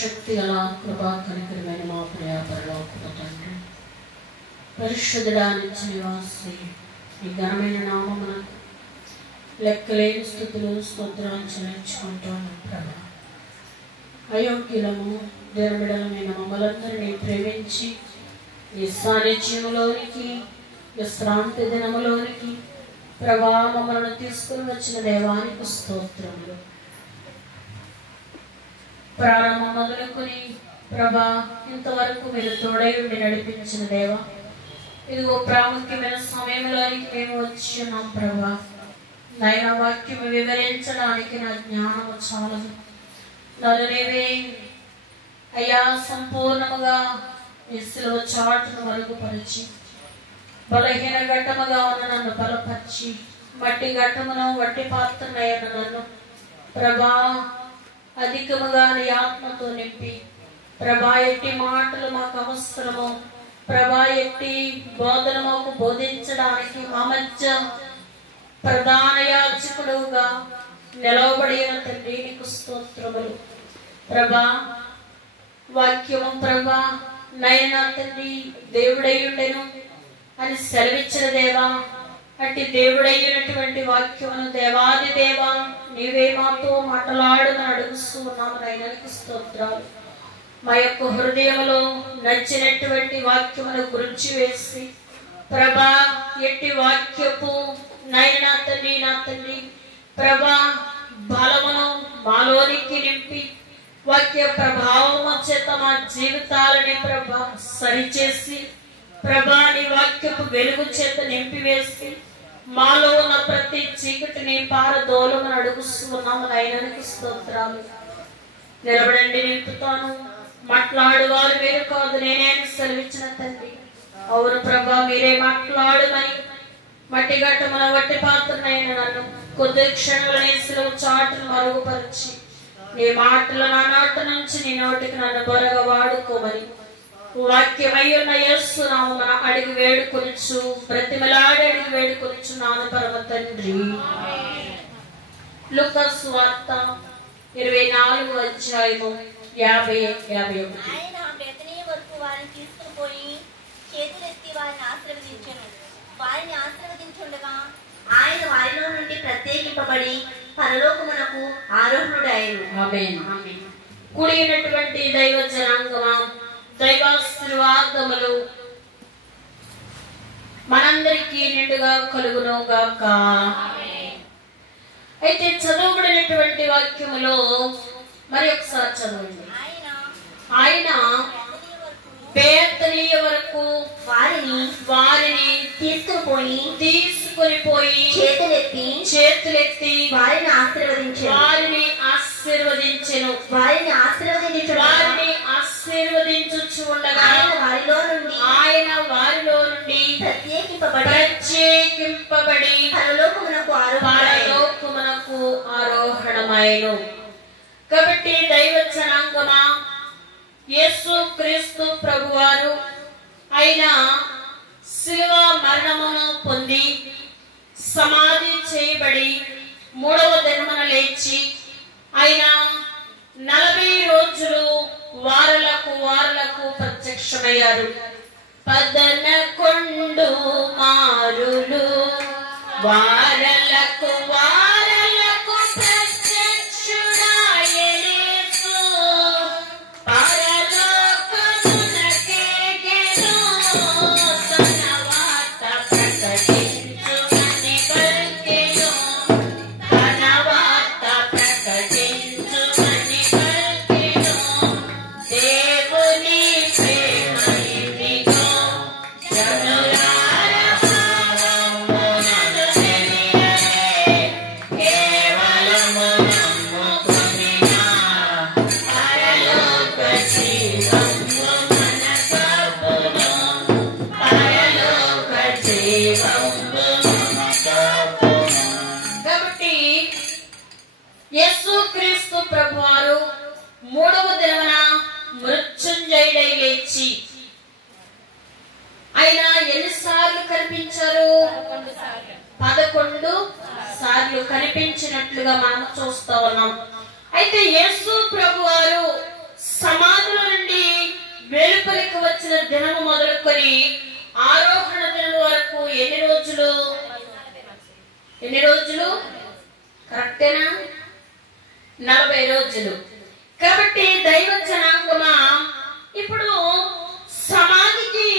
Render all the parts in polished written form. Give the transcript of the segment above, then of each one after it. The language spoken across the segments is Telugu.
సర్వశక్తి గల కృపా కనికరమైన మా ప్రియ పరలోకపు తండ్రి, పరిశుద్ధుడా నిత్య నివాసి ఈ ఘనమైన నామమునకు లెక్కలేని స్థుతులు స్తోత్రాలు చెల్లించుకుంటాను ప్రభా. అయోగ్యులము దినబిడలమైన మమ్మలందరినీ ప్రేమించి ఈ సాన్నిధ్యములోనికి విశ్రాంతి దినములోనికి ప్రభా మమ్మల్ని తీసుకుని వచ్చిన దేవానికి స్తోత్రములు. ప్రారంభం మొదలుకొని ప్రభా ఇంతవరకు మీరు తోడై ఉండి నడిపించిన దేవా, ఇదిగో ప్రాముఖ్యమైన సమయంలోనికి మేము వచ్చి ఉన్నాం ప్రభా. నాయన వాక్యము వివరించడానికి నా జ్ఞానము చాలదు, నన్ను నీవే అయ్యా సంపూర్ణముగా ఈ శిలువ చాటును మరుగుపరిచి బలహీన ఘట్టముగా ఉన్న నన్ను బలపరిచి మట్టి ఘట్టమును వట్టి పాత్రనైన నన్ను ప్రభా అధికముగా నీ ఆత్మతో నింపి ప్రభా ఎట్టి మాటలు మాకు అవసరము, ప్రభా ఎట్టి బోధన మాకు బోధించడానికి మా మధ్య ప్రధాన యాజకుడుగా నిలవబడిన తండ్రి నీకు స్తోత్రములు ప్రభా. వాక్యము ప్రభా నైనా తండ్రి దేవుడై ఉండెను అని సెలవిచ్చిన దేవా, అట్టి దేవుడైనటువంటి వాక్యమును దేవాది దేవా నీవే మాతో మాట్లాడుమని అడుగుస్తున్నాము నైనానికి స్తోత్రాలు. మా యొక్క హృదయములో నచ్చినటువంటి వాక్యమును గురించి వేసి ప్రభా ఎట్టి వాక్యపు నైనా తండ్రి నా తండ్రి ప్రభా బలమును మాలోనికి నింపి వాక్య ప్రభావము చేత మా జీవితాలని ప్రభా సరిచేసి ప్రభా నీ వాక్యపు వెలుగు చేత నింపివేసి మాలో ఉన్న ప్రతి చీకటిని పారదోలమని అడుగుస్తున్నాము నైనానికి స్తోత్రాలు. నిలబడండి, నింపుతాను, మాట్లాడువారు మీరు కాదు నేనే అని సెలవిచ్చిన తండ్రి. అవును ప్రభా మీరే మాట్లాడమని మట్టి ఘట్టమున వట్టి పాత్రనైన నన్ను కొద్ది క్షణములనే శిలువ చాటును మరుగుపరిచి నీ మాటలు నా నాట నుంచి నీ నోటికి నన్ను బొరగా వాడుకోమని వాక్యమై ఉన్న యేసు నామమున అడిగి వేడుకొనుచు బ్రతిమలాడి అడిగి వేడుకొనుచు నాను పరమ తండ్రి. లూకా సువార్త 24వ అధ్యాయము 50-51. ఆయన బెతనీ వరకు వారిని తీసుకుపోయి చేతులెత్తి వారిని ఆశీర్వదించెను. వారిని ఆశీర్వదించుండగా ఆయన వారిలో నుండి ప్రత్యేకింపబడి పరలోకమునకు ఆరోహణుడయ్యను. ఆమేన్. కూడినటువంటి దైవ జనాంగమా, దైవాశీర్వాదములు మనందరికీ నిండుగా కలుగును గాక. అయితే చదవబడినటువంటి వాక్యములో మరి ఒకసారి చదవండి. ఆయన బేతనీయ వరకు వారిని తీసుకుని పోయి చేతులెత్తి వారిని ఆశీర్వదించెను. వారిని ఆశీర్వదించుచు ఉండగా ఆయన వారిలో నుండి ప్రత్యేకింపబడి పరలోకమునకు ఆరోహణమైను. కాబట్టి దైవ జనాంగమా, యేసు క్రీస్తు ప్రభువారు ఆయన శిలువ మరణమును పొంది సమాధి చేయబడి 3వ దినమున లేచి ఆయన 40 రోజులు వారలకు ప్రత్యక్షమయ్యారు. 11 మారులు వారలకు ప్రత్యక్షుడాయనేసు పరలోకమునకెగెను తన వార్త ప్రకటించుమని పలికెను. తన వార్త ప్రకటించుమని పలికెను. దేవుని ప్రేమ ఇదిగో జనులార భావమునను తెలియలే. కేవలము నమ్ముకొనినా పరలోక జీవము మనకపును. పరలోక జీవము మనకపును. కాబట్టి యేసుక్రీస్తు ప్రభువారు 3వ దినమున మృత్యుంజయుడై లేచి ఆయన ఎన్నిసార్లు కనిపించారు? 11 సార్లు కనిపించినట్లుగా మనం చూస్తా ఉన్నాం. అయితే యేసు ప్రభువారు దినము మొదలుకొని ఆరోహణ దినం వరకు ఎన్ని రోజులు? కరెక్టేనా? 40 రోజులు. కాబట్టి దైవ జనాంగమా, ఇప్పుడు సమాధికి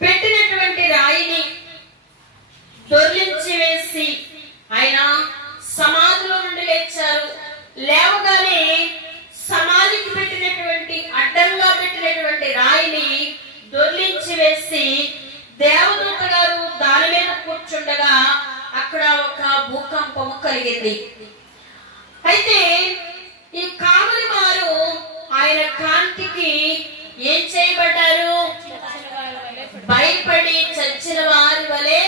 పెట్టినటువంటి రాయిని దొర్లించి వేసి ఆయన సమాధిలో నుండి లేచారు. లేవగానే సమాధికి పెట్టినటువంటి అడ్డంగా పెట్టినటువంటి రాయిని దొర్లించి వేసి దేవదూత గారు దాని మీద కూర్చుండగా అక్కడ ఒక భూకంపము కలిగింది. అయితే ఈ కావలి వారు ఆయన కాంతికి ఏం చేయబడ్డారు? భయపడి చచ్చిన వారి వలె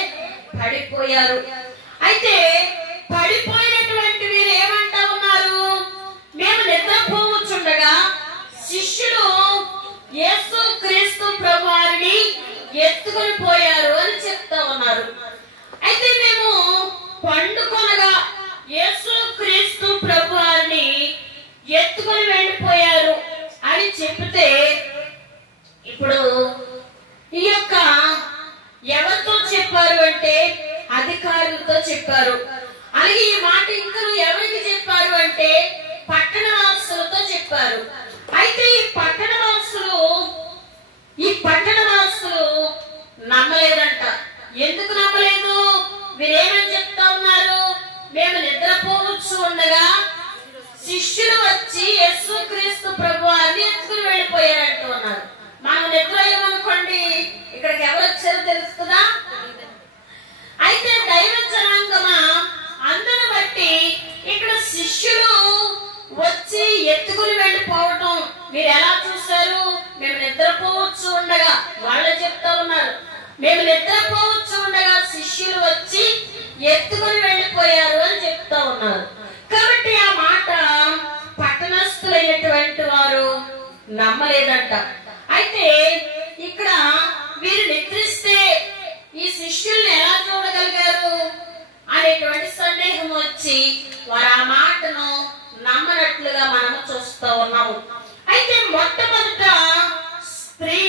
పడిపోయారు. అయితే పడిపోయినటువంటి వీరు ఏమంటా ఉన్నారు? మేము నిద్రపోవచ్చుండగా శిష్యులు యేసు క్రీస్తు ప్రభువారిని ఎత్తుకొని పోయారు అని చెప్తా ఉన్నారు. అయితే మేము పండుకొనగా యేసు క్రీస్తు ప్రభువారిని ఎత్తుకొని వెళ్ళిపోయారు అని చెప్తే, ఇప్పుడు ఈ యొక్క ఎవరితో చెప్పారు అంటే అధికారులతో చెప్పారు. అలాగే ఈ మాట ఇంకా ఎవరికి చెప్పారు అంటే పట్టణవాసులతో చెప్పారు. అయితే ఈ పట్టణవాసులు నమ్మలేదంట. ఎందుకు నమ్మలేదు? వీరేమని చెప్తా ఉన్నారు? మేము నిద్రపోవచ్చు ఉండగా శిష్యులు వచ్చి యేసు క్రీస్తు ప్రభువారిని ఎత్తుకుని వెళ్ళిపోయారంటూ ఉన్నారు. మనం నిద్ర ఏమనుకోండి, ఇక్కడికి ఎవరు వచ్చారో తెలుస్తుందా? అయితే దైవ జనాంగమా, అందరూ బట్టి ఇక్కడ శిష్యులు వచ్చి ఎత్తుకుని వెళ్ళిపోవటం మీరు ఎలా చూశారు? మేము నిద్రపోవచ్చు ఉండగా, వాళ్ళు చెప్తా ఉన్నారు మేము నిద్రపోవచ్చు ఉండగా శిష్యులు వచ్చి ఎత్తుకుని వెళ్ళిపోయారు అని చెప్తా ఉన్నారు. కాబట్టి ఆ మాట పట్టణస్థులైనటువంటి వారు నమ్మలేదంట. అయితే ఇక్కడ వీరు నిద్రిస్తే ఈ శిష్యుల్ని ఎలా చూడగలిగారు అనేటువంటి సందేహం వచ్చి వారు ఆ మాటను నమ్మనట్లుగా మనం చూస్తూ ఉన్నాము. అయితే మొట్టమొదట స్త్రీ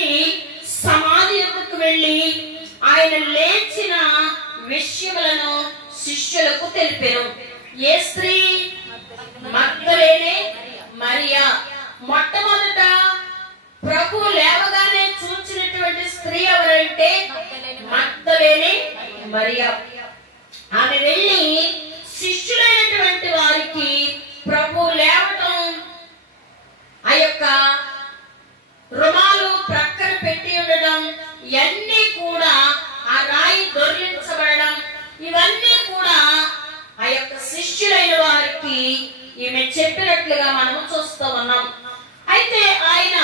సమాధి యొద్దకు వెళ్ళి ఆయన లేచిన విషయములను శిష్యులకు తెలిపారు. ఏ స్త్రీ? మగ్దలేనే మరియా. మొట్టమొదట ప్రభు లేవగానే చూచినటువంటి స్త్రీ ఎవరంటే మగ్దలేనే మరియా. ఆమె వెళ్ళి శిష్యులైనటువంటి వారికి ప్రభు లేవటం, ఆ యొక్క రుమాలు ప్రక్కన పెట్టి ఉండడం, ఇవన్నీ కూడా ఆ రాయి దొర్లించబడడం, ఇవన్నీ కూడా ఆ యొక్క శిష్యులైన వారికి ఈమె చెప్పినట్లుగా మనము చూస్తూ ఉన్నాం. అయితే ఆయన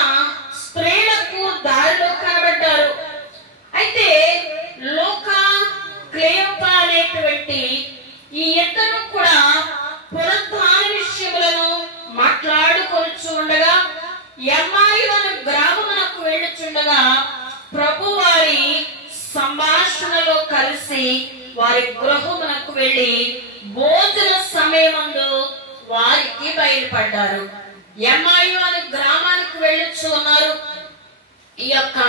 స్త్రీలకు దారిలో కనబడ్డారు. అయితే లూకా, క్లెయోపా అనేటువంటి ఈ ఇద్దరు కూడా పునరుద్ధాన విషయములను మాట్లాడుకొనుచు ఉండగా ఎమ్మాయి అనే గ్రామమునకు వెళ్ళుచుండగా ప్రభు వారి సంభాషణలో కలిసి వారి గృహమునకు వెళ్లి భోజన సమయమందు వారికి బయలుపడ్డారు. ఎమ్మాయి అనే గ్రామానికి వెళ్ళొచ్చు ఉన్నారు. ఈ యొక్క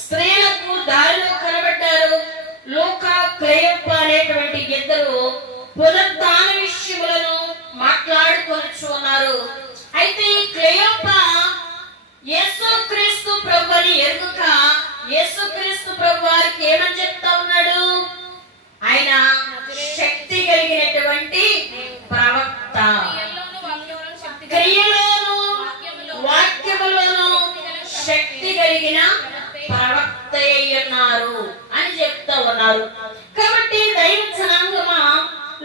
స్త్రీలకు దారిలో కనబడ్డారు. లూకా, క్లెయోపా అనేటువంటి ఇద్దరు పునరుద్ధాన విషయములను మాట్లాడుకొనుచు ఉన్నారు. అయితే ఈ క్లెయోపా యేసుక్రీస్తు ప్రభువుని ఎరుగక యేసుక్రీస్తు ప్రభు వారికి ఏమని చెప్తా ఉన్నాడు? ఆయన శక్తి కలిగినటువంటి ప్రవక్త, క్రియలోను వాక్యములోను శక్తి కలిగిన ప్రవక్త అయ్యున్నారు అని చెప్తా ఉన్నారు. కాబట్టి దైవ జనాంగమా,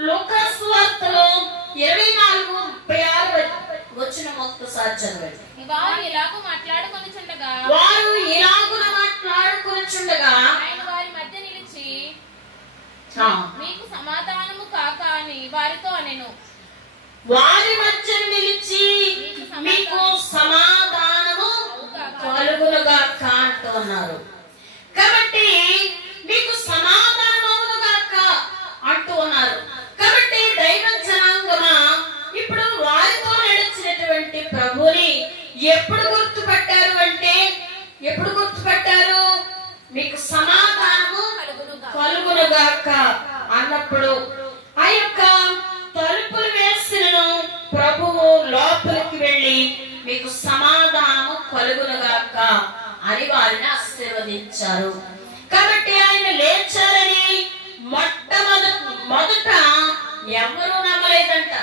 లూకా సువార్తలో 24:36 వచ్చిన ఒక్కసారి చదవండి. వారు ఇలాగు మాట్లాడుకొనుచుండగా ఆయన వారి మధ్య నిలిచి మీకు సమాధానము కాక అని వారితో అనెను. వారి మధ్య నిలిచి మీకు సమాధానము కలుగునుగాక అంటున్నారు. కాబట్టి మీకు సమాధానముగాక అంటూ ఉన్నారు. కాబట్టి దైవ జనాంగమా, ఇప్పుడు ఎప్పుడు గుర్తుపట్టారు అంటే, ఎప్పుడు గుర్తుపట్టారు? మీకు సమాధానము కలుగునుగాక అన్నప్పుడు ఆ యొక్క తలుపులు వేసినను ప్రభువు లోపలికి వెళ్ళి మీకు సమాధానము కలుగునుగాక అని వారిని ఆశీర్వదించారు. కాబట్టి ఆయన లేచారని మొట్టమొదట ఎవరు నమ్మలేదంట.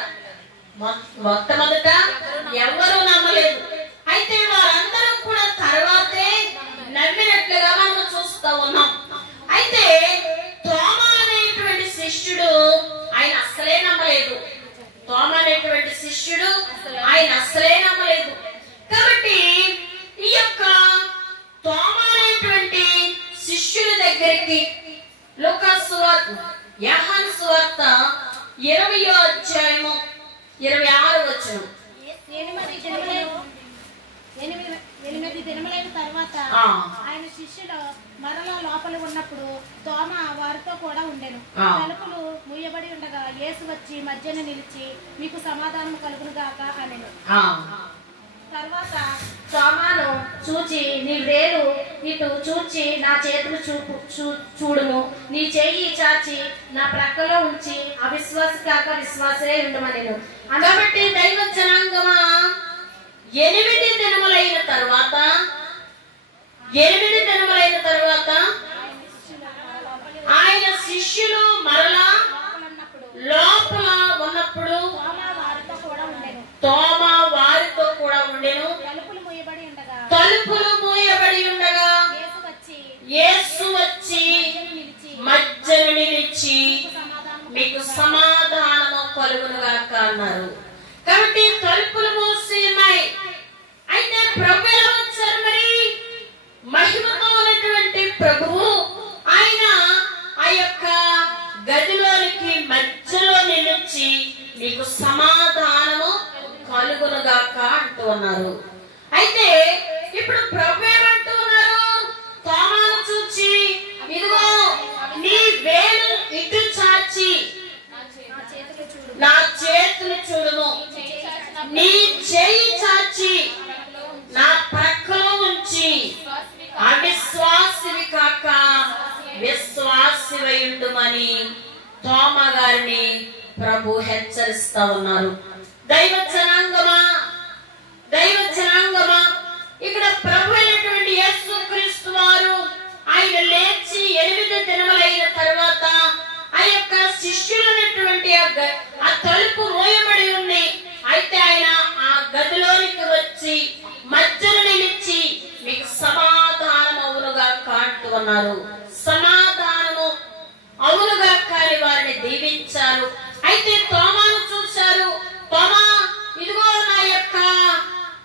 మొట్టమొదట ఎవరు నమ్మలేదు. అయితే వారందరూ కూడా తర్వాతే నమ్మినట్లుగా మనం చూస్తా ఉన్నాం. అయితే తోమా అనేటువంటి శిష్యుడు ఆయన అస్సలే నమ్మలేదు. తోమా అనేటువంటి శిష్యుడు ఆయన అస్సలే నమ్మలేదు. కాబట్టి ఈ యొక్క తోమా అనేటువంటి శిష్యుల దగ్గరికి లూకాసు సువార్త, యోహాను సువార్త 20వ అధ్యాయము 26వ వచనం. 8 దినములైన తర్వాత ఆయన శిష్యులు మరలా లోపల ఉన్నప్పుడు తోమా వారితో కూడా ఉండెను. తలుపులు మూయబడి ఉండగా యేసు వచ్చి మధ్యన నిలిచి మీకు సమాధానం కలుగునుగాక అనెను. తర్వాత తోమాను చూచి, నీ వేలు ఇటు చూచి నా చేతులు చూడుము, నీ చెయ్యి చాచి నా ప్రక్కలో ఉంచి అవిశ్వాసి కాక విశ్వాసే ఉండమనెను. కాబట్టి దైవ జనాంగమా 8 దినములైన తర్వాత ఆయన శిష్యులు మరలా లోపల ఉన్నప్పుడు తోమా వారితో కూడా ఉండెను. తలుపులు మూయబడి ఉండగా యేసు వచ్చి మధ్యన నిలిచి మీకు సమాధానము కలుగునుగాక అన్నారు. కాబట్టి తలుపులు మూసి ఉన్నాయి. అయితే ప్రభు ఎలా వచ్చారు? మరి మహిమతో ఉన్నటువంటి ప్రభువు ఆయన ఆ యొక్క గదిలోనికి మధ్యలో నిలిచి మీకు సమాధానము కలుగునుగాక అంటూ ఉన్నారు. అయితే ఇప్పుడు ప్రభు ఏమంటూ ఉన్నారు? తోమాను చూచి, ఇదిగో నీ వేలు ఇటు చాచి నా చేతులు చూడుము, నీ చేయి చాచి నా ప్రక్కలో ఉంచి అవిశ్వాసివి కాక విశ్వాసివై ఉండుమని తోమా గారిని ప్రభు హెచ్చరిస్తా ఉన్నారు. దైవ జనాంగమా ఇక్కడ ప్రభు అయినటువంటి యేసు క్రీస్తు వారు ఆయన లేచి 8 దినములైన తర్వాత ఆ యొక్క శిష్యులైనటువంటి ఆ తలుపు మూయబడి ఉంది. అయితే ఆయన ఆ గదిలోనికి వచ్చి మధ్యన నిలిచి మీకు సమాధానం అవునుగా అంటూ ఉన్నారు. సమాధానము అవునుగా కాని వారిని దీవించారు. అయితే తోమాను చూశారు. తోమా, ఇదిగో నా యొక్క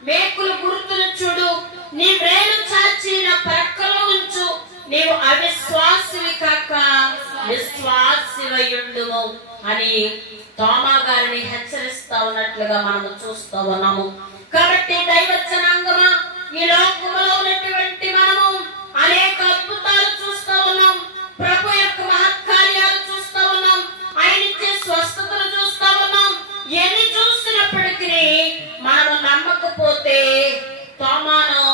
మేకులు గుర్తులు చూడు, నీ వేలు చాచి నా ప్రక్కలో ఉంచు, నీవు అవిశ్వాసివి కాక విశ్వాసివై ఉండుము అని తోమా గారిని హెచ్చరిస్తా ఉన్నట్లుగా మనము చూస్తూ ఉన్నాము. కాబట్టి దైవ జనాంగమా, ఈ లోకంలో ఉన్నటువంటి మనము అనేక అద్భుతాలు చూస్తూ ఉన్నాం. ప్రభు యొక్క మహత్కార్యాలు చూస్తూ ఉన్నాం. ఆయన ఇచ్చే స్వస్థతలు చూస్తూ ఉన్నాం. ఎన్ని చూసినప్పటికీ మనము నమ్మకపోతే తోమాను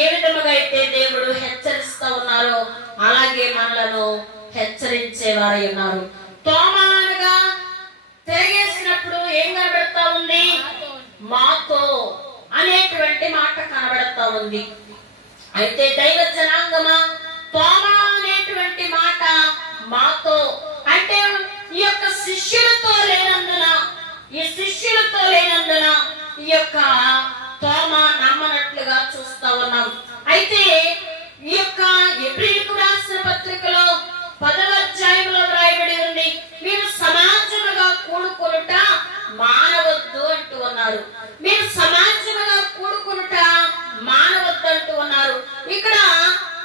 ఏ విధముగా అయితే దేవుడు హెచ్చరిస్తా ఉన్నారో అలాగే మనలను హెచ్చరించేవారై ఉన్నారు. తోమానుగా తిరిగేసినప్పుడు ఏం కనబడతా ఉంది? మాతో అనేటువంటి మాట కనబడతా ఉంది. అయితే దైవ జనాంగమా, తోమా అనేటువంటి మాట మాతో అంటే ఈ యొక్క శిష్యులతో లేనందున ఈ యొక్క తోమా నమ్మనట్లుగా చూస్తా ఉన్నాం. అయితే ఈ యొక్క ఎబ్రీయులకు రాసిన పత్రికలో 10వ అధ్యాయంలో వ్రాయబడి ఉంది, మీరు సమాజముగా కూడుకొనుట మానవద్దు అంటూ ఉన్నారు. మీరు సమాజముగా కూడుకొనుట మానవద్దు అంటూ ఉన్నారు. ఇక్కడ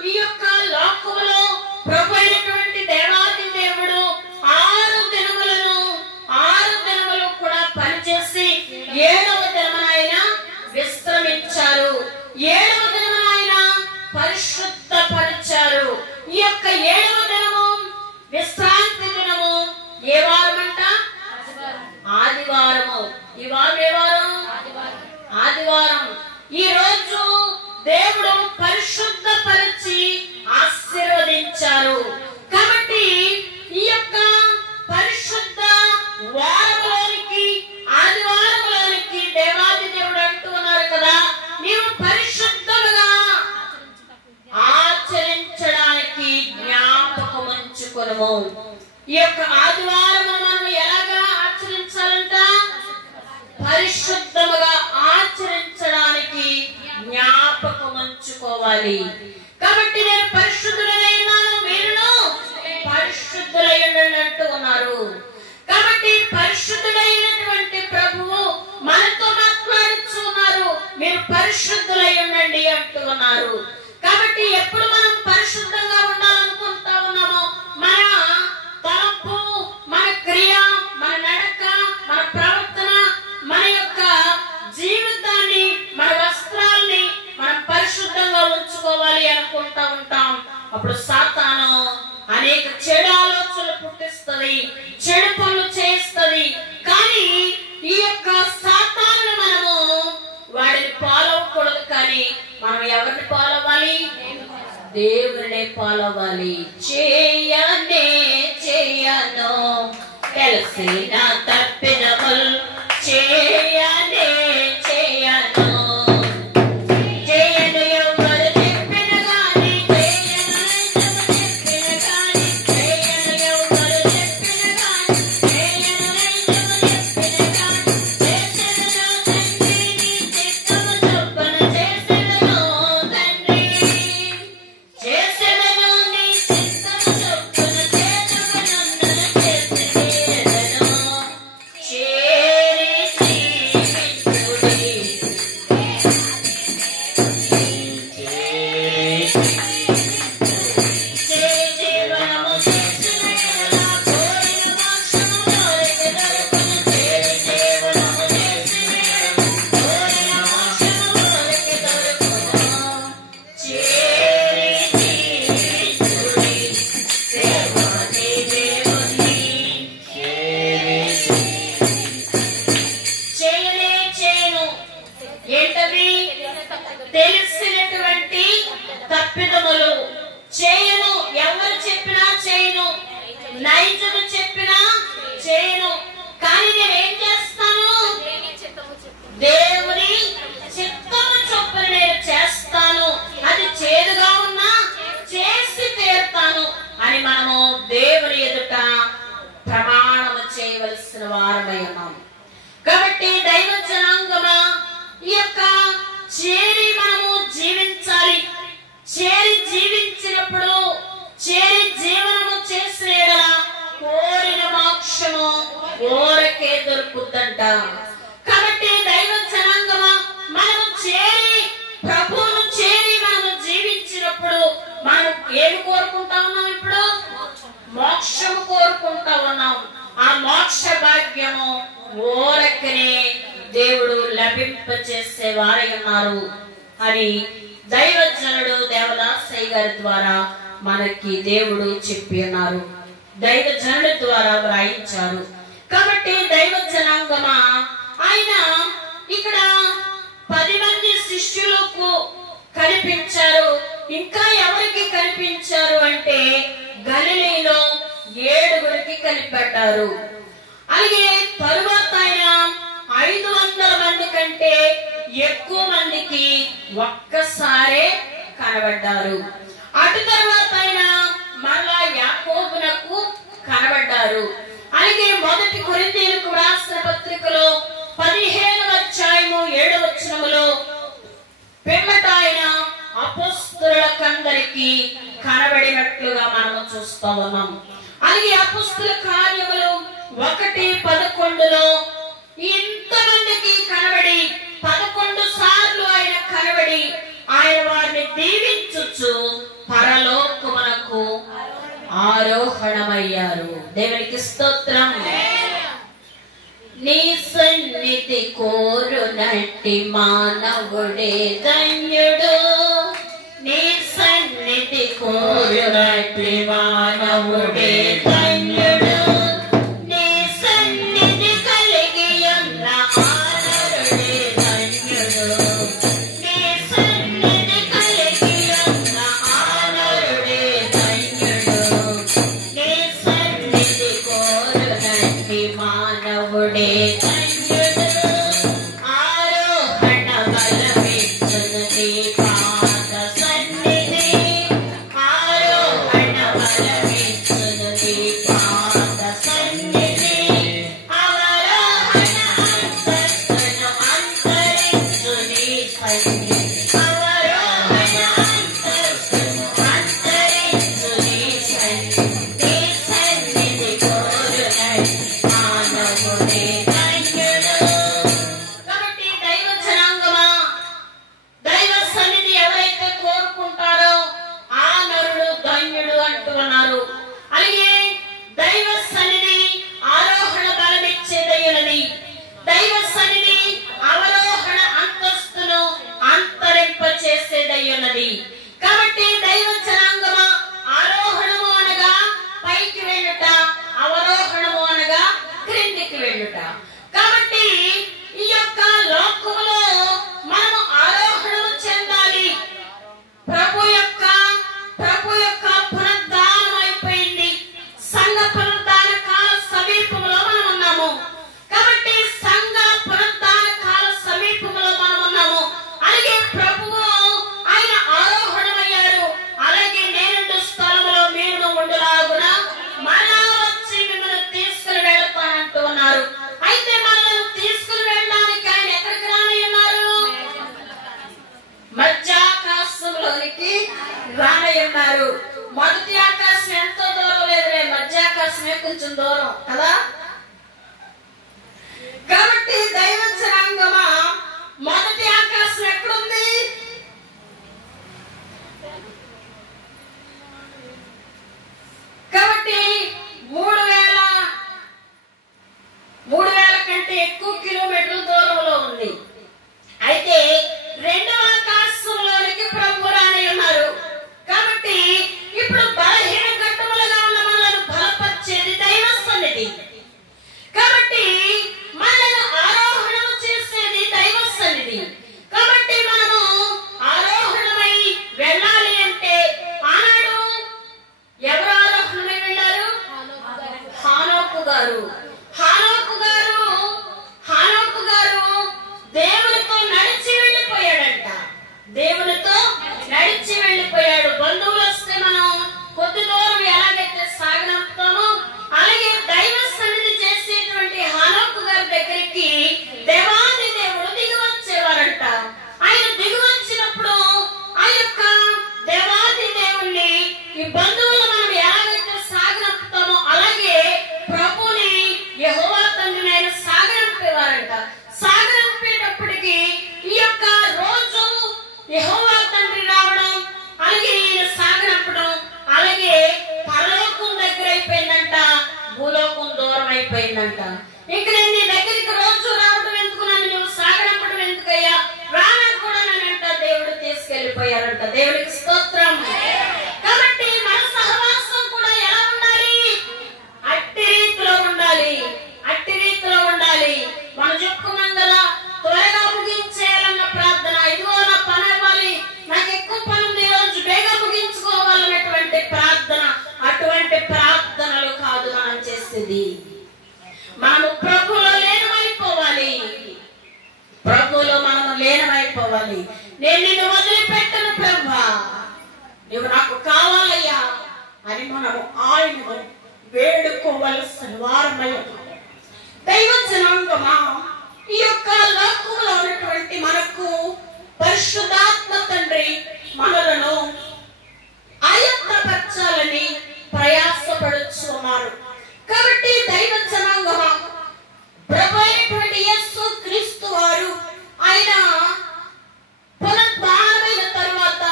ఈ యొక్క లోకములో ప్రభు అయినటువంటి దేవాది దేవుడు 6 దినములు కూడా పనిచేసి 7వ దినమున ఆయన ఉంచుకోవాలి. కాబట్టి నేను పరిశుద్ధులై ఉన్నాను, మీరును పరిశుద్ధులై ఉండండి అంటూ ఉన్నారు. కాబట్టి పరిశుద్ధుడైనటువంటి ప్రభువు మనతో మాట్లాడుతున్నారు, మీరు పరిశుద్ధులై ఉండండి అంటూ ఉన్నారు. కాబట్టి ఎప్పుడు మనం పరిశుద్ధంగా ఉండాలనుకుంటా ఉన్నామో మన తలంపు, మన క్రియ, మన నడక, మన ప్రవర్తన, మన యొక్క జీవితాన్ని, మన వస్త్రాల్ని మనం పరిశుద్ధంగా ఉంచుకోవాలి అనుకుంటా ఉంటాం. అప్పుడు సాతాను అనేక చెడు ఆలోచనలు పుట్టిస్తుంది, చెడు పనులు చేస్తుంది. కానీ ఈ యొక్క సాతాను మనము వాడిని పాలవకూడదు. కానీ మనం ఎవరిని పాలవ్వాలి? దేవుడినే పాలవ్వాలి. చేయనే చేయను తెలిసిన తప్పిదములు, చేయనే చేయను చేయను ఎవరు చెప్పిన గాని, చేయను ఎవరు చెప్పిన గాని, చేయను చెప్పిన గాని, చేసేదను తండ్రి నీ చిత్తము చొప్పున, చేసేదను తండ్రి, చేసేదను నీ చిత్తము చొప్పున, చేతుకునన్నను చేసేదను చేరి జీవించుడి. జీవనము చేసిన ఎడల కోరిన మోక్షము వారికి దొరుకును. జీవనము చేసిన ఎడల కోరిన మోక్షము వారికి దొరుకును. చేరి జీవించుడి. దేవాది దేవుని చేయనే చేయను. ఏంటవి? తెలిసినటువంటి తప్పిదములు. చేయను, ఎవరు చెప్పినా చేయను, నైజము చెప్పినా చేయను. కానీ నేను ఏం చేస్తాను? దేవుని చిత్తము చొప్పున నేను చేస్తాను. అది చేదుగా ఉన్నా చేసి తీరుతాను అని మనము దేవుని ఎదుట ప్రమాణము చేయవలసిన వారమై ఉన్నాము. కాబట్టి దైవ జనాంగమా, ఈ యొక్క చేరి మనము జీవించాలి. చేరి జీవించినప్పుడు, చేరి జీవనము చేసిన యెడల కోరిన మోక్షము ఊరకే దొరుకుద్దంట. కాబట్టి దైవ జనాంగమా, మనము చేరి ప్రభువును చేరి మనము జీవించినప్పుడు మనం ఏమి కోరుకుంటా ఉన్నాం? ఇప్పుడు మోక్షము కోరుకుంటా ఉన్నాం. ఆ మోక్ష భాగ్యము ఊరకనే దేవుడు లభింపచేసే వారై ఉన్నారు అని దైవజనుడు దేవదాసయ్య గారి ద్వారా మనకి దేవుడు చెప్పి ఉన్నారు, దైవజనుడి ద్వారా వ్రాయించారు. కాబట్టి దైవ జనాంగమా, ఆయన ఇక్కడ 10 మంది శిష్యులకు కనిపించారు. ఇంకా ఎవరికి కనిపించారు అంటే గలిలీలో 7 కనిపెట్టారు. అలాగే తరువాత ఆయన 500 మంది కంటే ఎక్కువ మందికి ఒక్కసారే కనబడ్డారు. అటు తర్వాత ఆయన మరలా యాకోబునకు కనబడ్డారు. అలాగే మొదటి కొరింథీయులకు రాసిన పత్రికలో 15వ అధ్యాయము 7వ వచనములో పిమ్మట ఆయన అపోస్తలులకందరికి కనబడినట్లుగా మనము చూస్తా ఉన్నాం. అలాగే అపోస్తల కార్యములు 1:11లో ఇంతమందికి కనబడి 11 సార్లు ఆయన కనబడి ఆయన వారిని దీవించుచు పరలోకమునకు ఆరోహణమయ్యారు. దేవునికి స్తోత్రం. నీ సన్నిధి కోరునట్టి మానవుడే ధన్యుడు, నీ సన్నిధి కోరునట్టి మానవుడే ధన్యుడు, నీ సన్నిధి కలిగి ఉన్న ఆనరుడే ధన్యుడు, నీ సన్నిధి కలిగి ఉన్న ఆనరుడే ధన్యుడు, నీ సన్నిధి కోరునట్టి మానవుడే ధన్యుడు. ఆరోహణ బలమిచ్చును నీ పాద సన్నిధి, ఆరోహణ బలమిచ్చును నీ పాద సన్నిధి, అవరోహణ అంతస్తును అంతరించు నీ సన్నిధి, అవరోహణ కాబట్టి దైవ జనాంగమా, దైవ సన్నిధి ఎవరైతే కోరుకుంటారో ఆ నరుడు ధన్యుడు అంటున్నారు. అలాగే దైవ సన్నిధి ఆరోహణ బలమిచ్చేదయ్యున్నది. దైవ సన్నిధి అవరోహణ అంతస్తును అంతరింప చేసేదయ్యున్నది. కాబట్టి దైవ జనాంగమా, ఆరోహణము అనగా పైకి వెళ్ళుట, అవరోహణము అనగా క్రిందికి వెళ్ళుట. కాబట్టి ఈ యొక్క లోకములో మనము ఆరోహణము చెందాలి. ప్రభు యొక్క పునరుద్ధానం అయిపోయింది. సంఘ పునరుద్ధాన కాల సమీపంలో మనం ఉన్నాము. కాబట్టి సంఘ పునరుద్ధాన కాల సమీపంలో మనం ఉన్నాము. అలాగే ప్రభువు ఆయన ఆరోహణమయ్యారు. అలాగే నేనుండు స్థలములో మీరు ఉండులాగున మరలా వచ్చి మిమ్మల్ని తీసుకుని వెళ్తానంటూ ఉన్నారు. అయితే మనల్ని తీసుకుని వెళ్ళడానికి ఆయన ఎక్కడికి రానయ్యున్నారు? మధ్యాకాశంలోనికి రానయ్యున్నారు. మొదటి ఆకాశం ఎంతో దూరం లేదులే, మధ్యాకాశమే కొంచెం దూరం కదా. కాబట్టి దైవ జనాంగమా, మొదటి ఆకాశం ఎక్కడుంది? కాబట్టి 3000 కంటే ఎక్కువ కిలోమీటర్ల దూరంలో ఉంది. అయితే రెండవ ఆకాశంలోనికి ప్రభు రాని ఉన్నారు. కాబట్టి ఇప్పుడు బలహీన ఘట్టములుగా ఉన్న మనల్ని బలపరిచేది దైవ సన్నిధి. కాబట్టి మనల్ని ఆరోహణం చేసేది దైవ సన్నిధి. కాబట్టి మనము ఆరోహణమై వెళ్ళాలి అంటే ఆనాడు ఎవరు ఆరోహణమై వెళ్ళారు? హానోకు గారు దేవునితో నడిచి వెళ్ళిపోయాడంట. దేవునితో నడిచి వెళ్ళిపోయాడు. బంధువులు వస్తే మనం కొద్ది దూరం ఎలాగైతే సాగనంపుతామో అలాగే దైవ సన్నిధి చేసేటువంటి హానోకు గారి దగ్గరికి దేవాది దేవుడు దిగి వచ్చేవారంట. ఆయన దిగి వచ్చినప్పుడు ఆ యొక్క దేవాది దేవుణ్ణి ఈ బంధువులు మనం ఎలాగైతే సాగనంపుతామో అలాగే ప్రభుని యెహోవా తండ్రిని ఆయన సాగనంపేవారంట. సాగనంపేటప్పటికి ఈ యొక్క రోజు యెహోవా తండ్రి రావడం, అలాగే ఈయన సాగనంపడం, అలాగే పరలోకం దగ్గర అయిపోయిందంట, భూలోకం దూరం అయిపోయిందంట. ఇంక నేను నీ దగ్గరికి రోజు రావడం ఎందుకు, నన్ను నువ్వు సాగనంపడం ఎందుకయ్యా, రానా కూడా నన్నంట దేవుడు తీసుకెళ్లిపోయారంట. దేవుడికి స్తోత్రం. కాబట్టి మన సహవాసం కూడా ఎలా ఉండాలి? అట్టి రీతిలో ఉండాలి. మనం చెప్పుకున్నాం కదా, త్వరగా ముగించేయాలన్న ప్రార్థన. ఇదిగో నా పని అవ్వాలి, నాకు ఎక్కువ పని ఉంది, రోజు బేగా ముగించుకోవాలన్నటువంటి ప్రార్థన. అటువంటి ప్రార్థనలు కాదు మనం చేసేది. మనము ప్రభులో లీనమైపోవాలి. నేను నిన్ను వదిలిపెట్టను ప్రభువా, నువ్వు నాకు కావాలయ్యా అని మనము ఆయనను వేడుకోవలసిన వారమై ఉన్నాము. దైవ జనాంగమా, ఈ యొక్క లోకంలో ఉన్నటువంటి మనకు పరిశుద్ధాత్మ తండ్రి మనలను ఆయత్తపరచాలని ప్రయాసపడుచున్నారు. కాబట్టి దైవ జనాంగమా, ప్రభు అయినటువంటి యేసు క్రీస్తు వారు ఆయన పునరుద్ధానమైన తర్వాత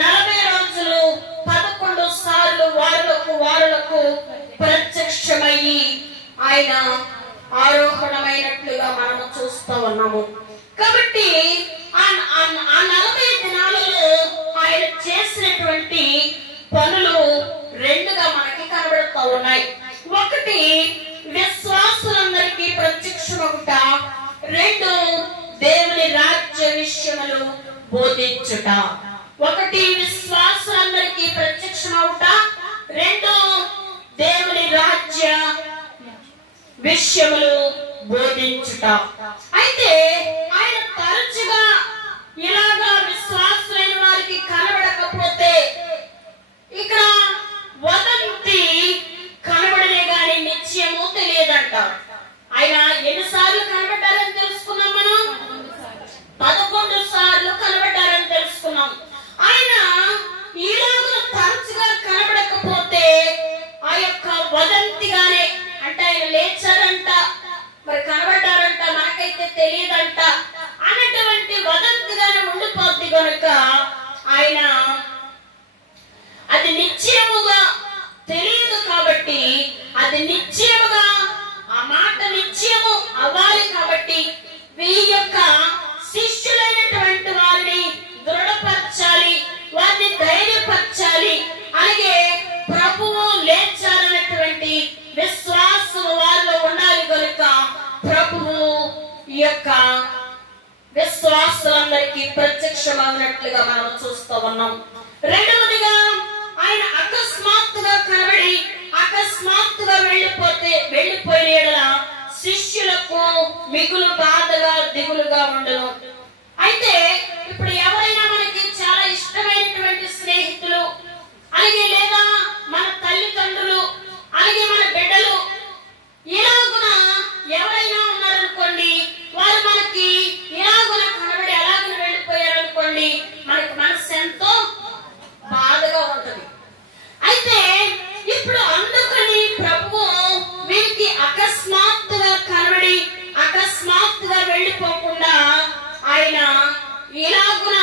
40 రోజులు 11 సార్లు వారులకు ప్రత్యక్షమయ్యి ఆయన ఆరోహణమైనట్లుగా మనము చూస్తూ ఉన్నాము. కాబట్టి ఆ 40 దినాలలో ఆయన చేసినటువంటి పనులు రెండుగా మనకి కనబడుతూ ఉన్నాయి. ఒకటి విశ్వాసులందరికీ ప్రత్యక్షమవుట, రెండు దేవుని రాజ్య విషయములు బోధించుట. ఒకటి విశ్వాసులందరికీ ప్రత్యక్షమవుట, రెండు దేవుని రాజ్య విషయములు బోధించుట. అయితే ఆయన తరచుగా ఇలాగా విశ్వాసులైన వారికి కనబడకపోతే ఇక్కడ వదంతి కనబడనే గాని నిశ్చయము తెలియదంట. ఆయన ఎన్నిసార్లు కనబడ్డారని తెలుసుకున్నాం మనం? 11 సార్లు కనబడ్డారని తెలుసుకున్నాం. ఆయన ఈలాగా తరచుగా కనబడకపోతే ఆ యొక్క వదంతిగానే అంటే ఆయన లేచారంట, విశ్వాసులందరికీ ప్రత్యక్షమైనట్లుగా మనం చూస్తూ ఉన్నాం. రెండవదిగా ఆయన అకస్మాత్తుగా కనబడి అకస్మాత్తుగా వెళ్ళిపోయిన యెడల శిష్యులకు మిగులు బాధగా దిగులుగా ఉండను. అయితే ఇప్పుడు ఎవరైనా మనకి చాలా ఇష్టమైనటువంటి స్నేహితులు, అలాగే లేదా మన తల్లిదండ్రులు, అలాగే మన బిడ్డలు ఇలాగున ఎవరైనా ఉన్నారనుకోండి, వారు మనకి ఇలాగున కనబడి అలాగున వెళ్ళిపోయారనుకోండి, మనకి మనసు ఎంతో బాధగా ఉంటుంది. అయితే ఇప్పుడు అందుకని ప్రభువు వీరికి అకస్మాత్తుగా కనబడి అకస్మాత్తుగా వెళ్ళిపోకుండా ఆయన ఇలాగున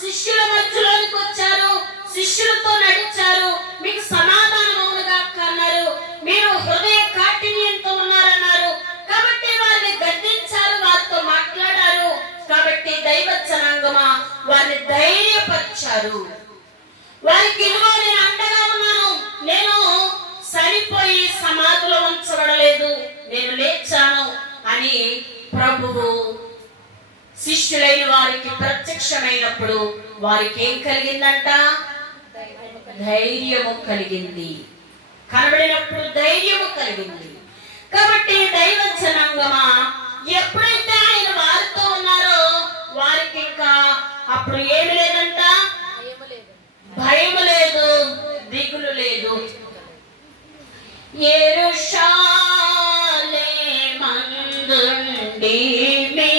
శిష్యుల మధ్యలోనికి వచ్చారు, శిష్యులతో నడిచారు. మీకు సమాధానం అవునుగా అన్నారు, మీరు హృదయ కాఠిన్యంతో ఉన్నారన్నారు కాబట్టి వారిని గద్దించారు, వారితో మాట్లాడారు. కాబట్టి దైవ జనాంగమా వారిని ధైర్యపరిచారు. వారికి ఇదిగో నేను అండగా ఉన్నాను, నేను సరిపోయి సమాధిలో ఉంచబడలేదు, నేను లేచాను అని ప్రభువు శిష్యులైన వారికి ప్రత్యక్షమైనప్పుడు వారికి ఏం కలిగిందంట? ధైర్యము కలిగింది. కనబడినప్పుడు ధైర్యము కలిగింది. కాబట్టి దైవ జనాంగమా ఎప్పుడైతే ఆయన వారితో ఉన్నారో వారికి ఇంకా అప్పుడు ఏమి లేదంట? భయం లేదు, దిగులు లేదు. యెరూషలేమందుండి మీ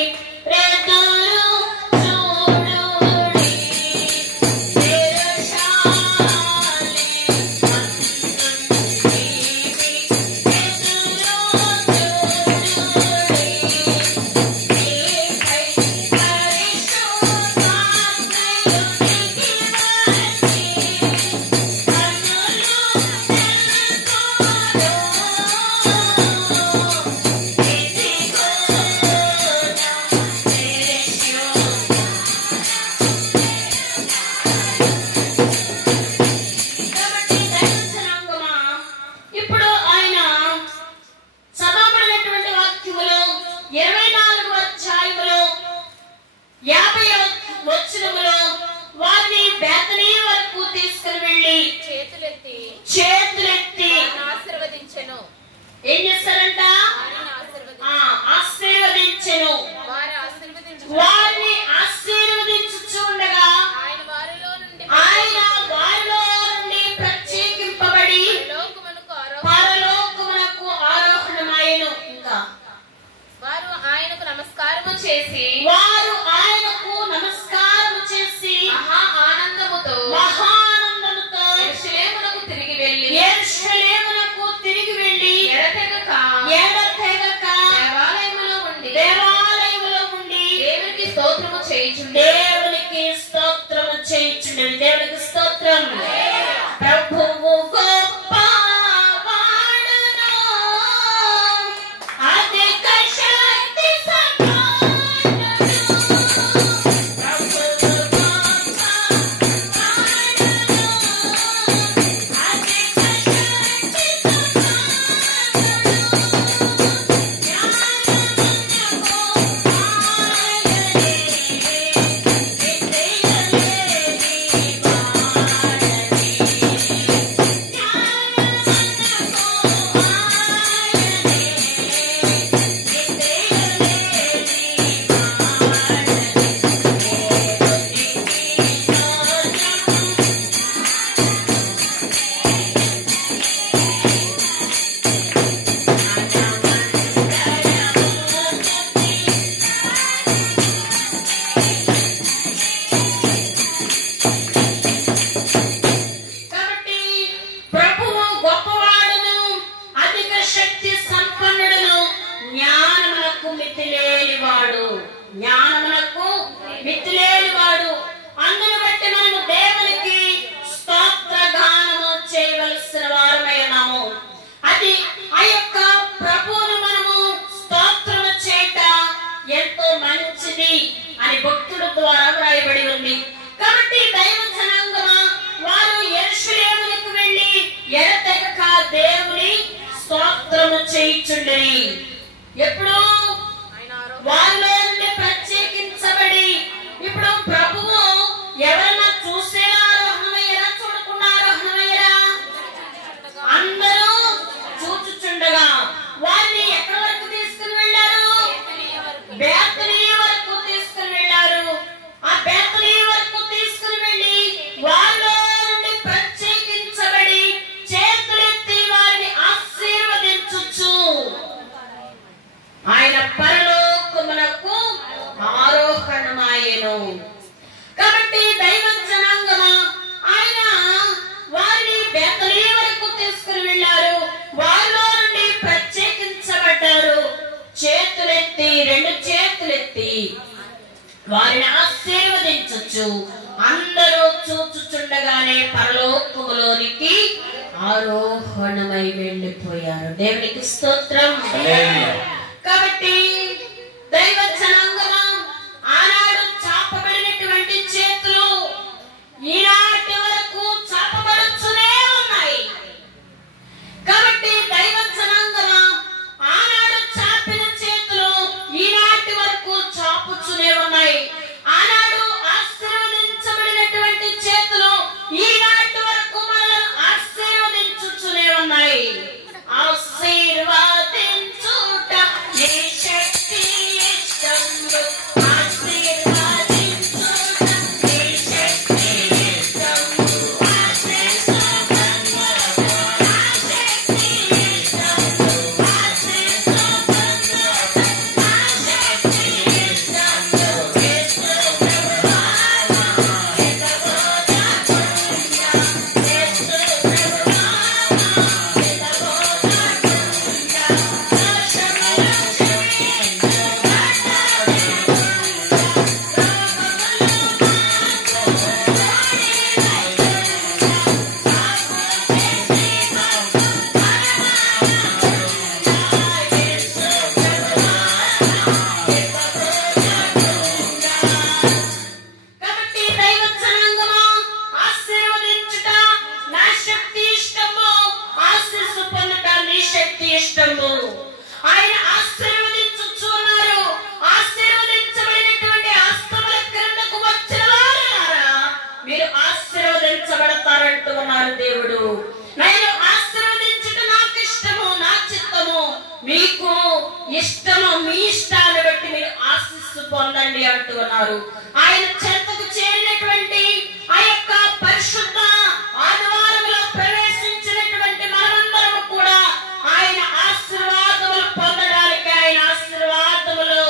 ఎదురు చూడుడి, యెరూషలేమందుండి మీ ఎదురు చూడుడి, నీపై పరిశుద్ధాత్మయునికి వచ్చి ఇప్పుడు ఆయన చదవబడినటువంటి వాక్యములు 24వ అధ్యాయములో 50వ వచనములో వారిని బేతనీ వరకు తీసుకుని వెళ్ళి చేతులెత్తి ఆశీర్వదించెను. ఏం చేస్తారంట? ఆశీర్వదించెను. వారిని ఆశీర్వదించుచుండగా ఆయన వారిలో నుండి ప్రత్యేకింపబడి పరలోకమునకు ఆరోహణమాయెను. ఇంకా వారు ఆయనకు నమస్కారము చేసి మహా ఆనందముతో యెరూషలేమునకు తిరిగి వెళ్ళి ఎడతెగక దేవాలయములో ఉండి దేవునికి స్తోత్రము చేయుచుండెను. దేవునికి స్తోత్రం. ప్రభువు గొప్పవాడును, అధిక శక్తి సంపన్నుడు. ప్రభువు గొప్పవాడును, అధిక శక్తి కాబట్టి ప్రభువు గొప్పవాడును, అధిక శక్తి సంపన్నుడును, జ్ఞానమునకు మితిలేనివాడు. అందును బట్టి మనము దేవునికి స్తోత్ర గానము చేయవలసిన వారమై ఉన్నాము. అది ఆ యొక్క ప్రభువును మనము స్తోత్రము చేయట ఎంతో మంచిది అని భక్తుడు ద్వారా వ్రాయబడి ఉంది. కాబట్టి దైవ జనాంగమా వారు యెరూషలేమునకు వెళ్ళి ఎడతెగక దేవుని స్తోత్రము చేయుచుండిరి. ఎప్పుడు వారిలో నుండి ప్రత్యేకించబడి వారిని ఆశీర్వదించచ్చు. అందరూ చూచుచుండగానే పరలోకములోనికి ఆరోహణమై వెళ్ళిపోయారు. దేవునికి స్తోత్రం. కాబట్టి దైవ జనాంగమా, ఆనాడు చాపబడినటువంటి చేతులు ఈనాటి వరకు చాపబడుతూనే ఉన్నాయి. కాబట్టి దైవ జనాంగమా, ఆనాడు చాపిన చేతులు ఈనాటి వరకు చాపుతూనే ఉన్నాయి. ఆనాడు ఆశీర్వదించబడినటువంటి చేతులు ఈనాటి వరకు మనల్ని ఆశీర్వదించుతూనే ఉన్నాయి. ఆశీర్వాదించుట నీ శక్తి ఇష్టము, ఆశీర్వాదించుట నీ శక్తి ఇష్టము, కాబట్టి దైవ జనాంగమా, ఆశీర్వదించుట నా శక్తి ఇష్టము, ఆశీస్సు పొందుట నీ శక్తి ఇష్టము. ఆయన ఆశీర్వదించుచున్నారు. ఆశీర్వదించబడినటువంటి హస్తముల క్రిందకు వచ్చిన వారులారా, మీరు ఆశీర్వదించబడతారంటూ ఉన్నారు దేవుడు. నేను ఆశీర్వదించుట నాకు ఇష్టము, నా చిత్తము, మీకు ఇష్టము, మీ ఇష్టాన్ని బట్టి మీరు ఆశీస్సు పొందండి అంటూ ఉన్నారు. ఆయన చెంతకు చేరినటువంటి ఆ యొక్క పరిశుద్ధ ఆదివారంలో ప్రవేశించినటువంటి మనమందరము కూడా ఆయన ఆశీర్వాదములు పొందడానికి, ఆయన ఆశీర్వాదములు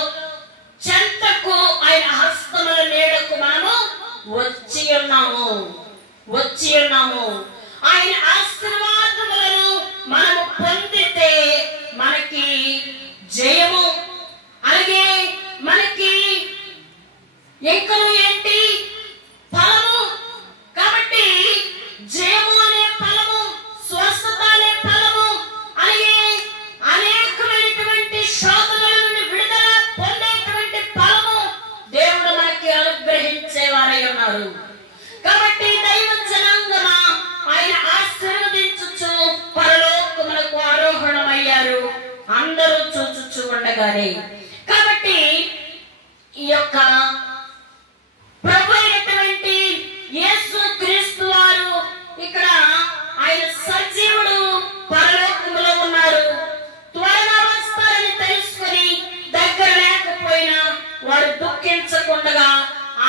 చెంతకు, ఆయన హస్తముల నీడకు మనము వచ్చి ఉన్నాము. ఆయన ఆశీర్వాదములను మనము పొందితే మనకి జయము, అలాగే మనకి ఇంకను ఏంటి? ఫలము. కాబట్టి జయము అనే ఫలము, స్వస్థత అనే ఫలము, అలాగే అనేకమైనటువంటి శోధనల నుండి విడుదల పొందేటువంటి ఫలము దేవుడు మనకి అనుగ్రహించేవారై ఉన్నారు. కాబట్టి దైవ జనాంగమా, ఆయన ఆశీర్వదించుచు పరలోకములకు ఆరోహణమయ్యారు, అందరూ చూచుచు ఉండగానే. కాబట్టి ఈ యొక్క ప్రభు అయినటువంటి యేసు క్రీస్తు వారు ఇక్కడ ఆయన సజీవుడు పరలోకములో ఉన్నారు. త్వరగా వస్తారని తెలుసుకొని దగ్గర లేకపోయినా వారు దుఃఖించకుండా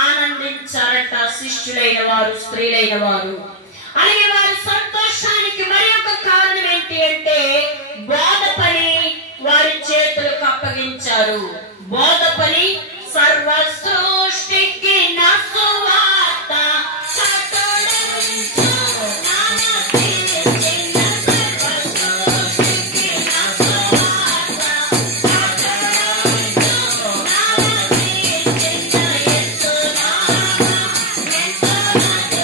ఆనందించారట శిష్యులైన వారు, స్త్రీలైన వారు. అలాగే వారి సంతోషానికి మరి ఒక కారణం ఏంటి అంటే, బోధ పని వారి చేతులకు అప్పగించారు. బోధ పని సర్వ సృష్టికి నా సువార్త చాటొడంచు, నానా తీర్చిన సర్వ సృష్టికి నా సువార్త చాటొడంచు, నానా తీర్చిన యేసు నామం ఎంతో మధురం,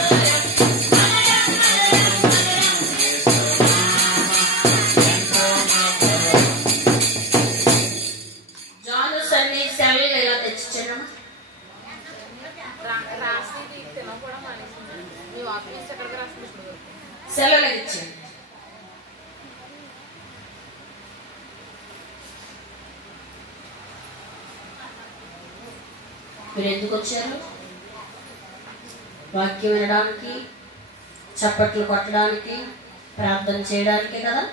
జాను సన్ని సెలవులు ఎలా తెచ్చిచ్చాను? సెలవులు ఇచ్చాను. మీరు ఎందుకు వచ్చారు? వాక్యం వినడానికి, చప్పట్లు కొట్టడానికి, ప్రార్థన చేయడానికి కదా.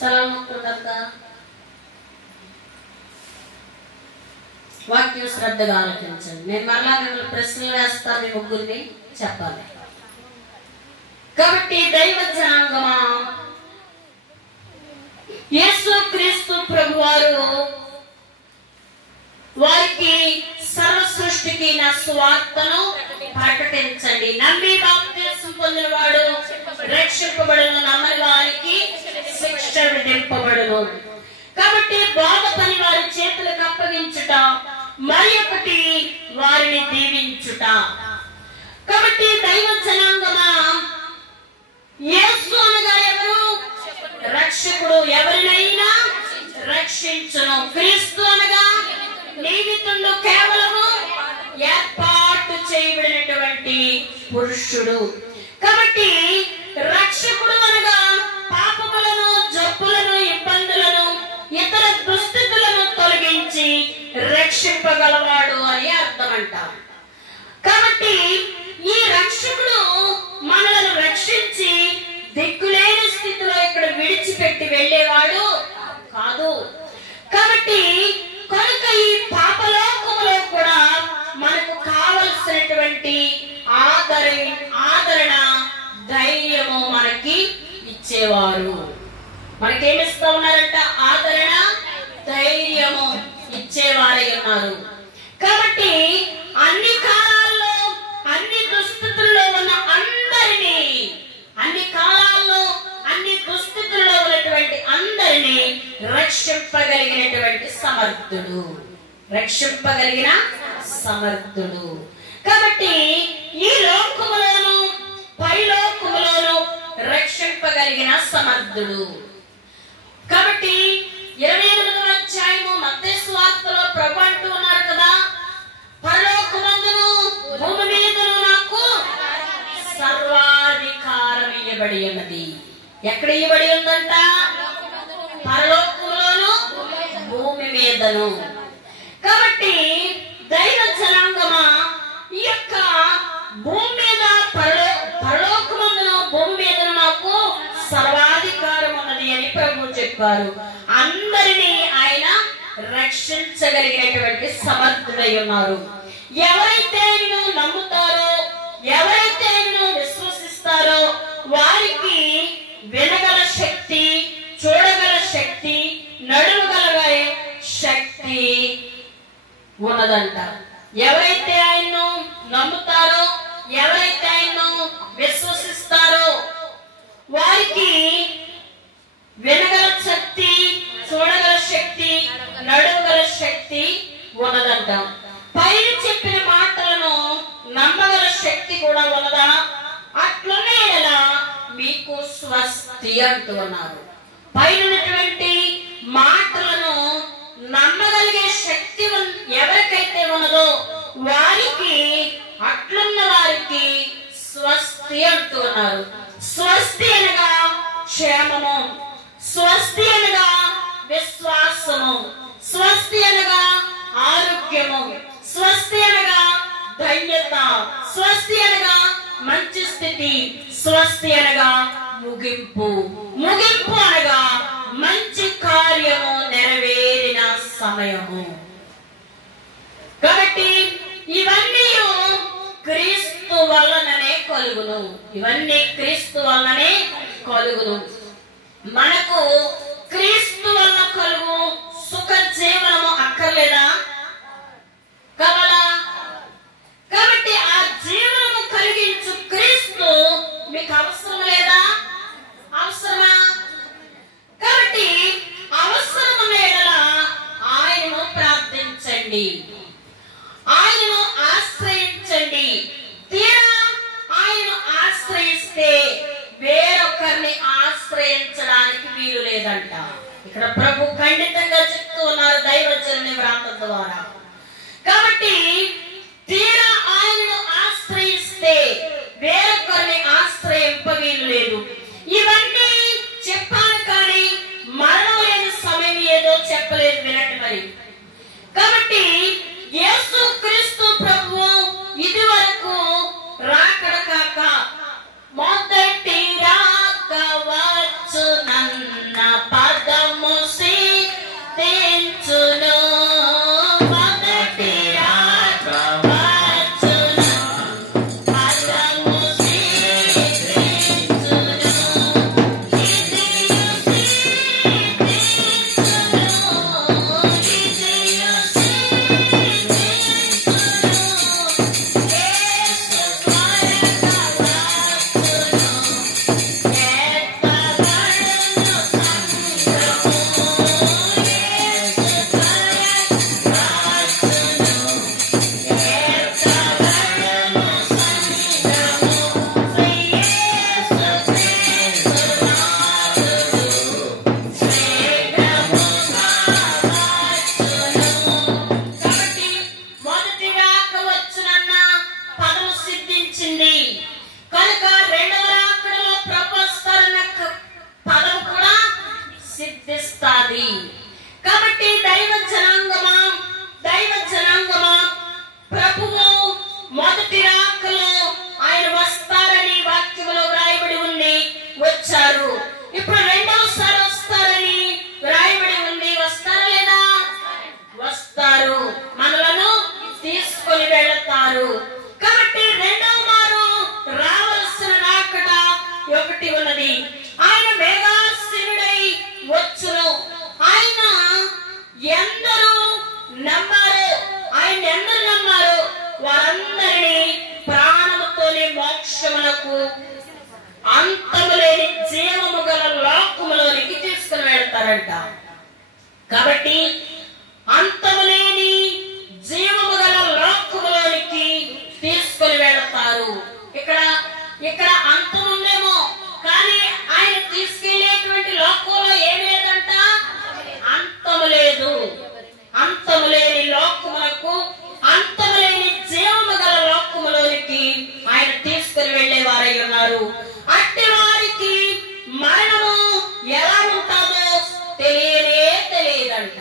సెలవు మొక్కుతుందా? వాక్యం శ్రద్ధగా ఆలోచించండి. నేను మరలా మిమ్మల్ని ప్రశ్నలు వేస్తాను, మీ ముగ్గురిని చెప్పాలి. కాబట్టి దైవ జనాంగమా, యేసు క్రీస్తు ప్రభువారు వారికి సర్వ సృష్టికి నా సువార్తను ప్రకటించండి. నమ్మి బాప్తిస్మం పొందిన వాడు రక్షింపబడును, నమ్మని వారికి శిక్ష విధింపబడును. కాబట్టి బోధ పని వారి చేతులకు అప్పగించుట, మరి ఒకటి వారిని దీవించుట. కాబట్టి దైవ జనాంగమా, యేసు అనగా ఎవరు? రక్షకుడు, ఎవరినైనా రక్షించును. క్రీస్తు అనగా నియమితుడు, కేవలము ఏర్పాటు చేయబడినటువంటి పురుషుడు. కాబట్టి రక్షకుడు అనగా పాపములను, జబ్బులను, ఇబ్బందులను, ఇతర దుస్థితులను తొలగించి రక్షింపగలవాడు అని అర్థం అంటారు. కాబట్టి ఈ రక్షకుడు మనలను రక్షించి దిక్కులేని స్థితిలో ఇక్కడ విడిచిపెట్టి వెళ్ళేవాడు కాదు. కాబట్టి కనుక ఈ పాపలోకములో కూడా మనకు కావలసినటువంటి ఆదరణ, ధైర్యము మనకి ఇచ్చేవారు. మనకేమిస్తా ఉన్నారంట? ఆదరణ, ధైర్యము ఇచ్చేవారై ఉన్నారు. కాబట్టి అన్ని కాలాల్లో, అన్ని దుస్థితుల్లో ఉన్న అందరినీ, అన్ని కాలాల్లో, అన్ని దుస్థితుల్లో ఉన్నటువంటి అందరినీ రక్షింపగలిగినటువంటి సమర్థుడు, రక్షింపగలిగిన సమర్థుడు. కాబట్టి ఈ లోకములోను, పైలోకములోను రక్షింపగలిగిన సమర్థుడు. కాబట్టి 28వ అధ్యాయము మత్తయి సువార్తలో ప్రభు అంటూ ఉన్నారు కదా, పరలోకమందును భూమి మీదను నాకు సర్వాధికారం ఇవ్వబడి ఉన్నది. ఎక్కడ ఇవ్వబడి ఉందంట? పరలోకంలోను భూమి మీదను. కాబట్టి దైవ జనాంగమా, ఈ యొక్క భూమి మీద, పరలోకమందును భూమి మీదను నాకు సర్వాధికారం ఉన్నది అని ప్రభు చెప్పారు. అందరినీ ఆయన రక్షించగలిగినటువంటి సమర్థుడై ఉన్నారు. ఎవరైతే ఆయనను నమ్ముతారో, ఎవరైతే ఆయనను విశ్వసిస్తారో వారికి వినగల శక్తి, చూడగల శక్తి, నడవగల శక్తి ఉన్నదంట. ఎవరైతే ఆయన్ను నమ్ముతారో, ఎవరైతే ఆయన్ను విశ్వసిస్తారో వారికి వినగల శక్తి, చూడగల శక్తి, నడవగల శక్తి ఉన్నదంట. పైన చెప్పిన మాటలను నమ్మగల శక్తి కూడా ఉన్నదా? అట్లున్నలా మీకు స్వస్తి అంటూ ఉన్నారు. పైనటువంటి మాటలను నమ్మగలిగే శక్తి ఎవరికైతే ఉన్నదో వారికి, అట్లున్న వారికి స్వస్తి అంటూ ఉన్నారు. స్వస్తి అనగా క్షేమము, స్వస్తి అనగా విశ్వాసము, స్వస్తి అనగా ఆరోగ్యము, స్వస్తి అనగా ధన్యత, స్వస్తి అనగా మంచి స్థితి, స్వస్తి అనగా ముగింపు, ముగింపు అనగా మంచి కార్యము నెరవేరిన సమయము. కాబట్టి ఇవన్నీ క్రీస్తు వలననే కలుగును, ఇవన్నీ క్రీస్తు వలననే కలుగును. మనకు క్రీస్తు వలన కలుగు సుఖ జీవనము అక్కర్లేదా? కావాలా? కాబట్టి ఆ జీవనము కలిగించు క్రీస్తు మీకు అవసరం లేదా? అవసరమా? కాబట్టి అవసరము లేదల ఆయనను ప్రార్థించండి, ఆయనను ఆశ్రయించండి. తీరా ఆయనను ఆశ్రయిస్తే వేరొకరిని ఆశ్రయించడానికి వీలు లేదంట. ఇక్కడ ప్రభు ఖండితంగా చెప్తూ ఉన్నారు దైవజనుని వ్రాత ద్వారా. కాబట్టి తీరా ఆయనను ఆశ్రయిస్తే వేరొకరిని ఆశ్రయింప వీలు లేదు. ఇవన్నీ చెప్పాను కానీ మరణం లేని సమయం ఏదో చెప్పలేదు, వినండి మరి. కాబట్టి యేసు క్రీస్తు ప్రభువు ఇది వరకు రాకడ కాక మొదటి రాక వచ్చునన్న పదము సిద్ధించును, మొదటి రాక వచ్చునన్న పదము సిద్ధించును, విజయ సిద్ధించును, విజయ జనాంగమా ప్రభువు మొదటి రాకలో ఆయన వస్తారని వాక్యంలో వ్రాయబడి ఉంది, వచ్చారు. ఇప్పుడు రెండవసారి వస్తారని వ్రాయబడి ఉంది, వస్తారా లేదా? వస్తారు, మనలను తీసుకొని వెళతారు. కాబట్టి రెండవ మారు రావాల్సిన రాకడ ఒకటి ఉన్నది. ఆయన మేఘాసీనుడై వచ్చును. ఆయన ఎందరూ నమ్మారు, ఆయన ఎందరు నమ్మారు వారందరినీ ప్రాణముతోనే మోక్షములకు అంతము లేని జీవము గల లోకములోనికి తీసుకుని వెళ్తారంట. కాబట్టి అంతము లేని జీవము గల లోకములోనికి తీసుకుని వెళతారు. ఇక్కడ అంతం ఉందేమో, కానీ ఆయన తీసుకెళ్లేటువంటి లోకంలో ఏమి లేదంట, అంతము లేదు. అంతము లేని లోకములకు, అంతము లేని జీవము గల లోకములోనికి ఆయన తీసుకుని వెళ్లేవారై ఉన్నారు. అట్టి వారికి మరణము ఎలా ఉంటుందో తెలియదంట.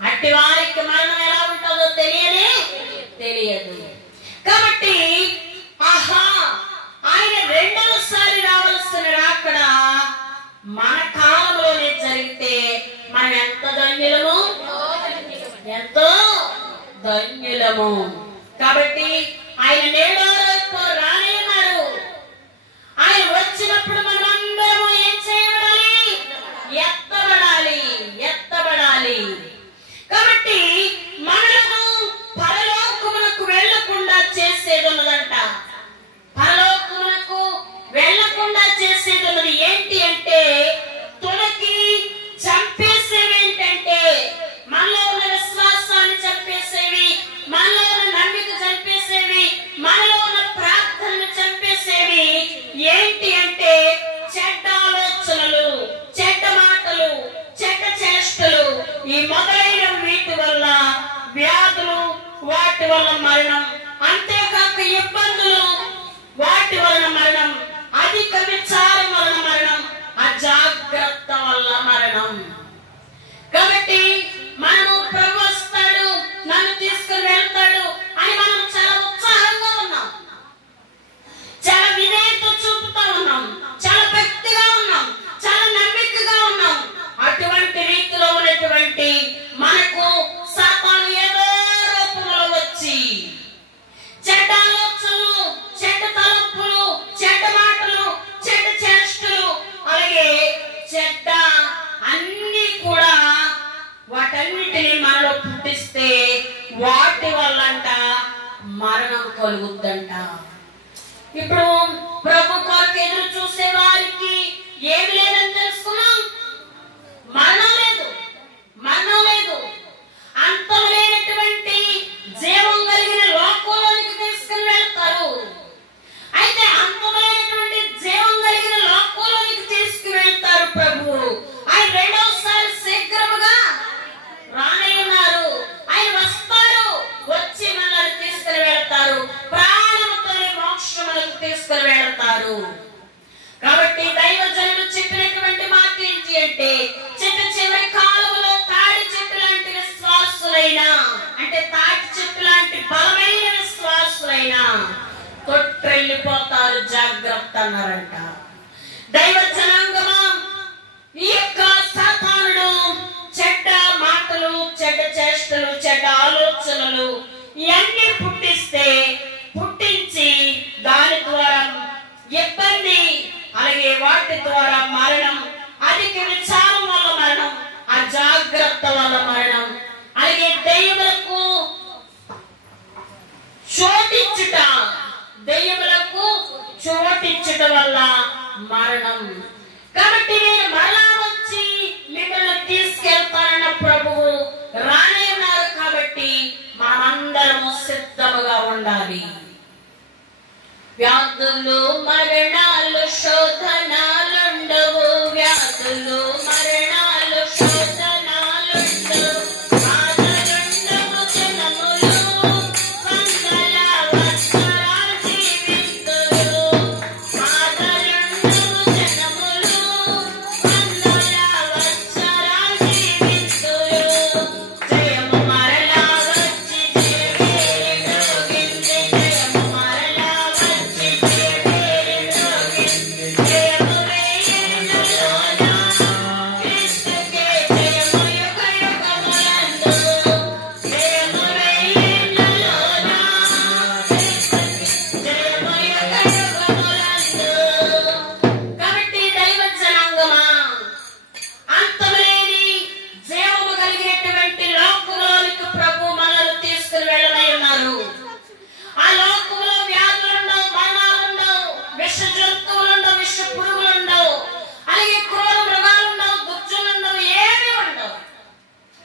అట్టి వారికి మరణం ఎలా ఉంటుందో తెలియదు. కాబట్టి ఆయన రెండవసారి రావాల్సిన రాకడ మన కాలంలోనే జరిగితే మనం ఎంతో ధన్యులము. కాబట్టి ఆయన నేడో రేపో రానే ఉన్నారు. ఆయన వచ్చినప్పుడు మనం అందరము ఏం చేయబడాలి? ఎత్తబడాలి. కాబట్టి మనము పరలోకమునకు వెళ్లకుండా చేసేది ఉన్నదంట. పరలోకమునకు వెళ్లకుండా చేసేది ఉన్నది ఏంటి అంటే, తొలగి చంపేసేవి ఏంటంటే, మనలో ఉన్న విశ్వాసాన్ని చంపేసేవి, మనలో ఉన్న నమ్మిక చంపేసేవి, మనలో ఉన్న ప్రార్థనను చంపేసేవి ఏంటి అంటే, చెడ్డ ఆలోచనలు, చెడ్డ మాటలు, చెడ్డ చేష్టలు, ఈ మొదలైన వీటి వల్ల వ్యాధులు, వాటి వల్ల మరణం, అంతేకాక ఇబ్బందులు, వాటి వలన మరణం, అధిక విచారం వలన మరణం, అజాగ్రత్త వల్ల మరణం. కాబట్టి మనము ప్రభు వస్తాడు, నన్ను తీసుకుని వెళ్తాడు అని మనం చాలా ఉత్సాహంగా ఉన్నాం, చాలా విధేయత చూపుతా ఉన్నాం, చాలా భక్తిగా ఉన్నాం, చాలా నమ్మికగా ఉన్నాం. అటువంటి రీతిలో ఉన్నటువంటి మనకు సాతాను ఏదో రూపంలో వచ్చి చెడ్డ ఆలోచనలు, చెడ్డ తలంపులు, చెడ్డ మాటలు, చెడ్డ చేష్టలు, అలాగే చెడ్డ అన్ని కూడా వాటన్నిటిని మనలో పుట్టిస్తే వాటి వల్లంట మరణం కలుగుద్దంట. ఇప్పుడు ప్రభు కొరకు ఎదురు చూసే వారికి ఏమి లేదని తెలుసుకున్నాం, మరణం లేదు. అంతం లేనటువంటి జీవం కలిగిన లోకంలోనికి తీసుకుని వెళ్తారు. అయితే అంతం లేనటువంటి జీవం కలిగిన లోకంలోనికి తీసుకువెళ్తారు ప్రభు. ఆయన రెండవసారి శీఘ్రముగా రానే ఉన్నారు. ఆయన వస్తారు, వచ్చి మనల్ని తీసుకుని వెళ్తారు, ప్రాణముతోనే మోక్షములకు తీసుకుని వెళ్తారు. కాబట్టి దైవజనుడు చెప్పినటువంటి మాట ఏంటి అంటే, చెట్టు చివరి కాలంలో తాడి చెట్టు లాంటి విశ్వాసులైనా, అంటే తాటి చెట్టు లాంటి బలమైన విశ్వాసులైనా తొట్రెళ్ళిపోతారు, జాగ్రత్త అన్నారంట. దైవ జనాంగమా, ఈ యొక్క సాతానుడు చెడ్డ మాటలు, చెడ్డ చేష్టలు, చెడ్డ ఆలోచనలు ఇవన్నీ పుట్టించి దాని ద్వారా ఇబ్బంది, అలాగే వాటి ద్వారా మరణం, అధిక విచారం వల్ల మరణం, అజాగ్రత్త వల్ల మరణం, అలాగే దెయ్యములకు చోటిచ్చుట వల్ల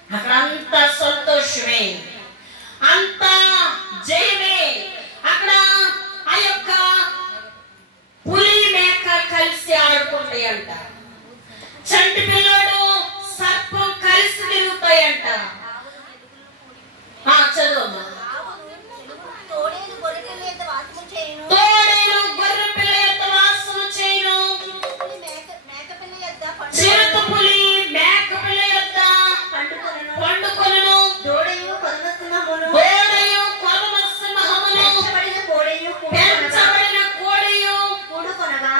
అక్కడ అంతా సంతోషమే, అంతా జయమే. అక్కడ ఆ యొక్క పులి మేక కలిసి ఆడుకుంటాయంట, చంటి పిల్లడు సర్పం కలిసి తిరుగుతాయంట. చదువు. తోడేలు గొర్రె పిల్ల యొక్క వాసము చేయను, చిరుత పులి మేక పిల్ల యొక్క పండుకొనును, దూడయు కొదమసింహమును, పెంచబడిన కోడియు కూడుకొనగా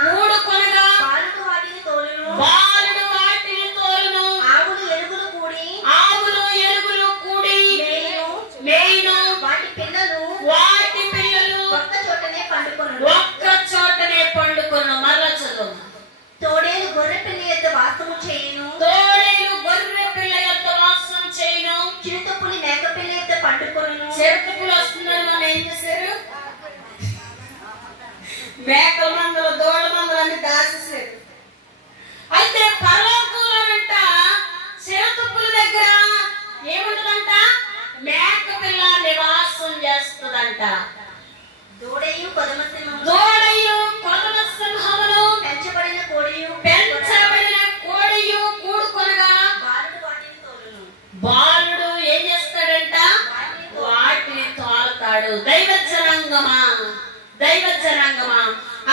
బాలుడు వాటిని తోలును, ఆవులు ఎలుగులు కూడి మేయును, వాటి పిల్లలు ఒక్క చోటనే పండుకొను. మరలా చదువు. తోడేలు గొర్రె పిల్ల యొక్క వాసము చేయును, చిరుత పులి మేక పిల్ల యొక్క పండుకొను. చిరుత పులి వస్తుందని మనం ఏం చేశారు? మేకల మందలు దూడ మందలు అన్ని దాచేసారు. అయితే పరలోకంలోనంట చిరుత పులి దగ్గర ఏముంటదంట? మేక పిల్ల నివాసం చేస్తుందంట. దూడయు కొదమసింహమును, పెంచబడిన కోడియు కూడుకొనగా బాలుడు ఏం చేస్తాడంట? వాటిని తోలుతాడు. దైవ జనాంగమా,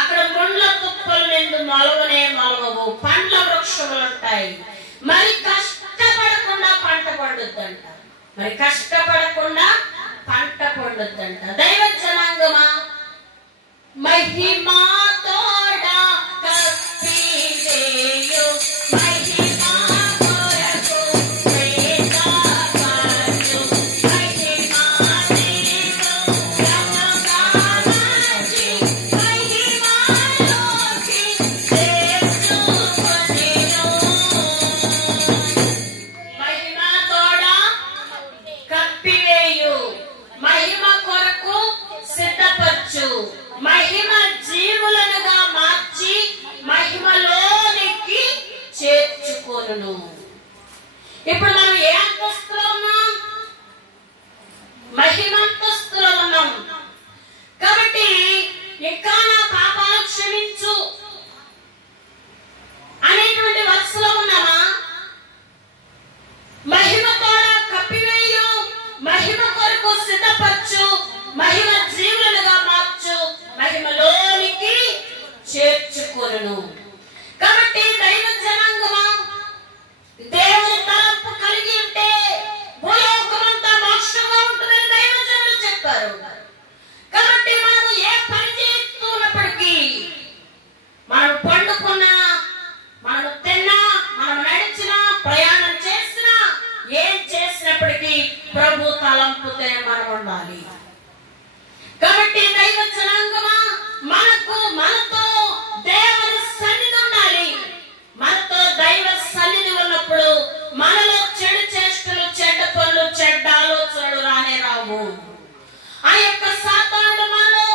అక్కడ ముండ్ల తుప్పలు నిండు మొలవవు, పండ్ల వృక్షములు ఉంటాయి. మరి కష్టపడకుండా పంట పండుద్దంట. దైవ జనాంగమా, మహిమా తోడా కప్పివేయు, మహిమా కొరకు వేదాపాయు, మహిమా నీవు రమగాచి, మహిమాలోకి చేర్చుకొనెను. మహిమా తోడా కప్పివేయు, మహిమ కొరకు సిద్ధపరచు, మహిమ జీవులనుగా మార్చి మహిమలోనికి చేర్చుకొనును. ఇప్పుడు మనం ఏ అంతస్తులో ఉన్నాం? మహిమంతస్తులో ఉన్నాం. కాబట్టి ఇంకా నా పాపాలు క్షమించు అనేటువంటి వరుసలో ఉన్నామా? మహిమ ద్వారా కప్పివేయు, మహిమ కొరకు సిద్ధపరచు, మహిమ జీవులుగా మార్చు, మహిమలోనికి చేర్చుకొనును. కాబట్టి దైవ జనాంగమా, దేవుని తలంపు కలిగి ఉంటే భూలోకమంతా మోక్షంగా ఉంటుందని దైవజనులు చెప్పారు. కాబట్టి మనం ఏ పని చేస్తున్నప్పటికీ, మనం పండుకున్నా, మనం తిన్నా, మనం నడిచినా, ప్రయాణం చేసినా, ఏం చేసినప్పటికీ ప్రభు తలంపుతే మనం ఉండాలి. కాబట్టి దైవ జనాంగమా, మనతో దేవుని సన్నిధి ఉండాలి. మనతో దైవ సన్నిధి ఉన్నప్పుడు మనలో చెడు చేష్టలు, చెడ్డ పనులు, చెడ్డ ఆలోచనలు రానే రావు. ఆ యొక్క సాతానుడు మనలో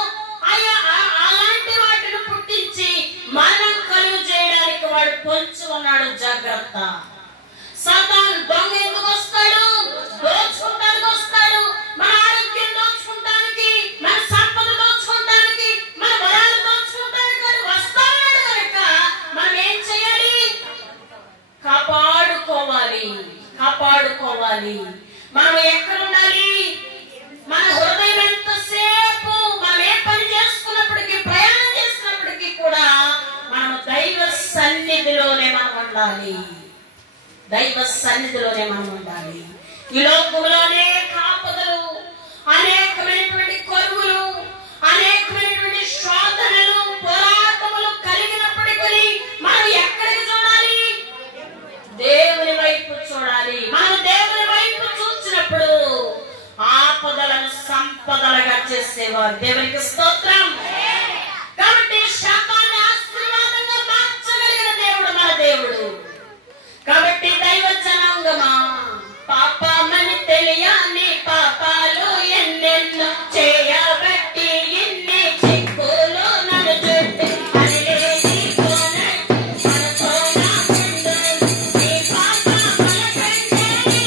అలాంటి వాటిని పుట్టించి మనం కలుగు చేయడానికి వాడు పొంచి ఉన్నాడు. జాగ్రత్త. సాతాను దొంగ ఎందుకు వస్తాడు? దోచుకుంటానికి వస్తాడు. మన ఆరోగ్యం దోచుకుంటానికి, మన సంపద దోచుకుంటానికి, మన వరాలు దోచుకుంటానికి వస్తాడు కనుక మనం ఏం చేయాలి? కాపాడుకోవాలి. మనం ఎక్కడ ఉండాలి? మన హృదయం ఎంతసేపు మనం ఏ పని చేసుకున్నప్పటికీ, ప్రయాణం చేసినప్పటికీ కూడా మనం దైవ సన్నిధిలోనే మనం ఉండాలి. ఈ లోకంలో అనేక ఆపదలు, అనేకమైనటువంటి కరువులు, అనేకమైనటువంటి శోధనలు, పోరాటములు కలిగినప్పటికీ మనం ఎక్కడికి చూడాలి? దేవుని వైపు చూడాలి. మనం దేవుని వైపు చూసినప్పుడు ఆపదలను సంపదలుగా చేసేవారు. దేవునికి స్తోత్రం. కాబట్టి శాపాన్ని ఆశీర్వాదంగా మార్చగలిగిన దేవుడు మన దేవుడు. కాబట్టి దైవ జనాంగమా, పాపమని తెలియని పాపాలు ఎన్నెన్నో చేయబట్టి ఇన్ని చిక్కులు నన్ను చుట్టి అనిలేని కొనట్టు మనతో నా ముందు నీ పాపముల కంటే నీ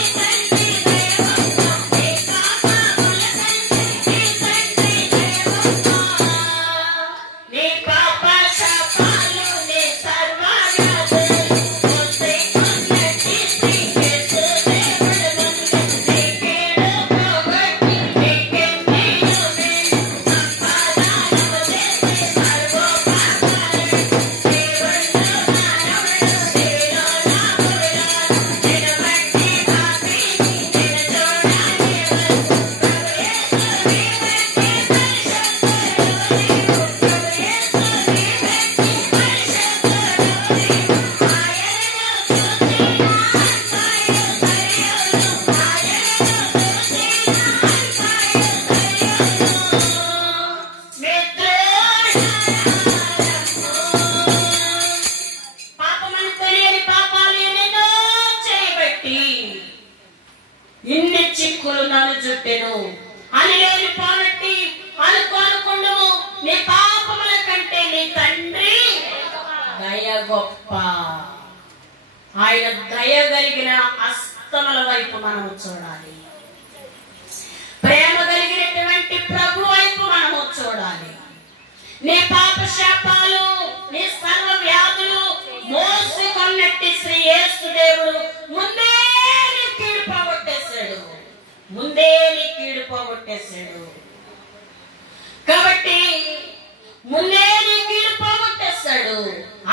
ఇన్ని చిక్కులు నన్ను చుట్టెను అని లేని పోనట్టి అనుకోనుకుండము నీ పాపముల కంటే నీ తండ్రి దయ గొప్ప. ఆయన దయ కలిగిన హస్తముల వైపు మనము చూడాలి. ప్రేమ కలిగినటువంటి ప్రభు వైపు మనము చూడాలి. నీ పాప శాపాలు, నీ సర్వ వ్యాధులు మోసుకొన్నట్టి శ్రీ యేసు దేవుడు ముందే నీ కీడు పోగొట్టేశాడు. కాబట్టి ముందే నీ కీడు పోగొట్టేశాడు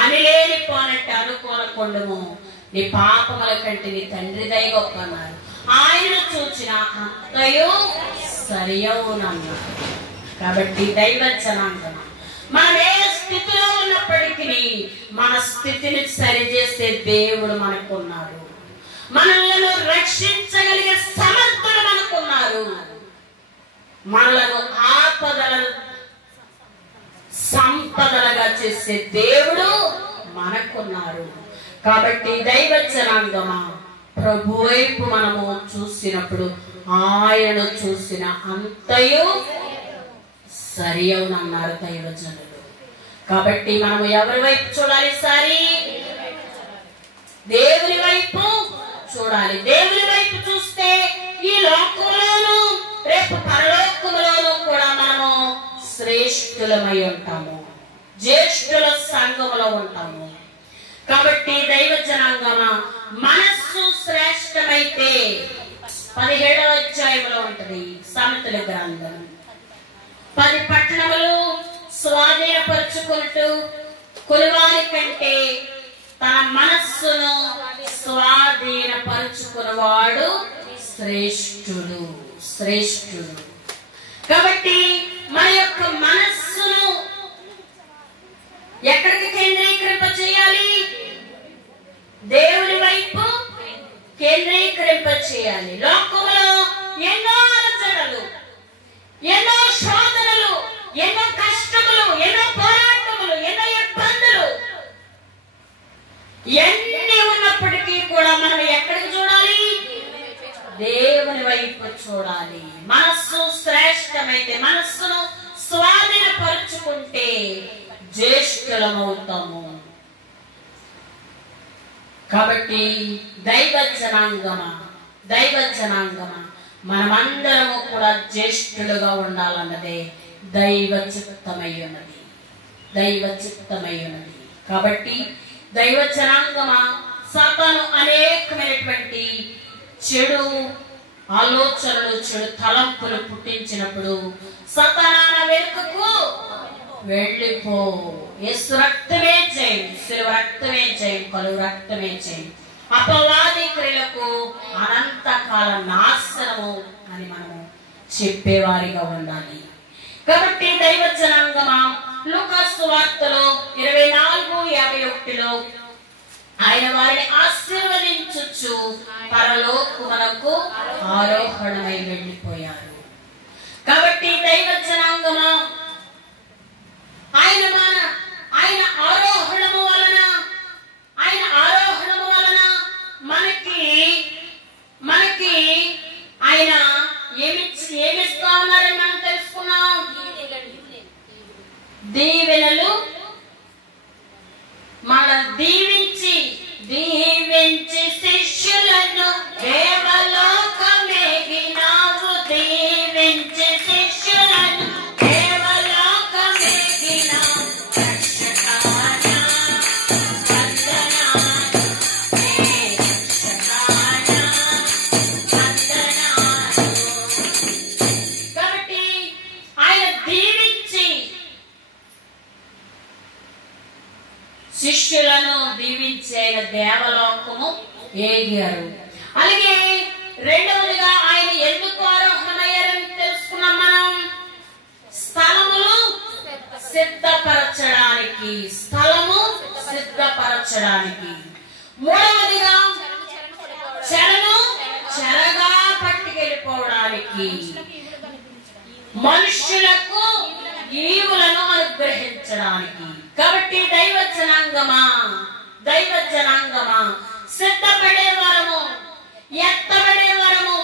అని లేని పోనట్టు అనుకోనకుండము నీ పాపముల కంటే నీ తండ్రి దయ గొప్ప అన్నారు. ఆయనను చూచిన అంతయు సరియవునన్నారు. కాబట్టి దైవ జనాంగమా, మనం ఏ స్థితిలో ఉన్నప్పటికీ మన స్థితిని సరిచేసే దేవుడు మనకున్నారు. మనలను రక్షించగలిగే సమర్థులు మనకున్నారు. మనలను ఆపదలను సంపదలుగా చేసే దేవుడు మనకున్నారు. కాబట్టి దైవ జనాంగమా, ప్రభు వైపు మనము చూసినప్పుడు ఆయన చూసిన అంతయు సరి అవునన్నారు దైవజనులు. కాబట్టి మనము ఎవరి వైపు చూడాలి? సరి దేవుని వైపు చూడాలి. దేవుని వైపు చూస్తే ఈ లోకంలోను రేపు పరలోకములోను కూడా మనము శ్రేష్ఠులమై ఉంటాము, జ్యేష్ఠుల సంఘములో ఉంటాము. కాబట్టి దైవ జనాంగమా, మనస్సు శ్రేష్టమైతే 17వ అధ్యాయంలో ఉంటది సామెతల గ్రంథం. 10 పట్టణములు స్వాధీనపరుచుకున్నట్టు కొలువారి కంటే తన మనస్సును స్వాధీనపరుచుకున్నవాడు శ్రేష్ఠుడు. కాబట్టి మన యొక్క మనస్సును ఎక్కడికి కేంద్రీకరింప చేయాలి? దేవుని వైపు కేంద్రీకరింప చేయాలి. లోకంలో ఎన్నో అలజడలు, ఎన్నో శోధనలు, ఎన్నో కష్టములు, ఎన్నో పోరాటములు, ఎన్నో ఇబ్బందులు ఎన్ని ఉన్నప్పటికీ కూడా మనం ఎక్కడికి చూడాలి? దేవుని వైపు చూడాలి. మనస్సు శ్రేష్టమైతే, మనస్సును స్వాధీనపరుచుకుంటే జ్యేష్ఠులమవుతాము. కాబట్టి దైవ జనాంగమా మనమందరము కూడా జ్యేష్ఠులుగా ఉండాలన్నదే దైవ చిత్తమై ఉన్నది. కాబట్టి దైవ జనాంగమా, సాతాను అనేకమైనటువంటి చెడు ఆలోచనలు, చెడు తలంపులు పుట్టించినప్పుడు సాతానా వెనుకకు వెళ్ళిపో, యేసు రక్తమే జయం, శిలువ రక్తమే జయం, కలువ రక్తమే జయం, అపవాది క్రియలకు అనంతకాల నాశనము అని మనము చెప్పేవారిగా ఉండాలి. కాబట్టి దైవ జనాంగమా, లూకాసు సువార్తలో 24:51లో ఆయన వారిని ఆశీర్వదించుచు పరలోకమునకు ఆరోహణమై వెళ్ళిపోయారు. కాబట్టి దైవ జనాంగమా, ఆయన ఆరోహణము వలన మనకి ఆయన ఏమిస్తా ఉన్నారని మనం తెలుసుకున్నాం. దీవెనలు మన దీవించి శిష్యులను దేవలోకమేగినావు, దీవించి శిష్యులను దేవలోకమేగినావు. కాబట్టి ఆయన దీవించి శిష్యులను దీవించి ఆయన దేవలోకము ఏగారు. అలాగే రెండవదిగా ఆయన ఎందుకు ఆరోహణమయ్యారని తెలుసుకున్నాం మనం. స్థలము సిద్ధపరచడానికి. మూడవదిగా చెరగా పట్టుకెళ్ళిపోవడానికి, మనుష్యులకు ఈవులను అనుగ్రహించడానికి. కాబట్టి దైవ జనాంగమా సిద్ధపడే వరము, ఎత్తబడే వరము,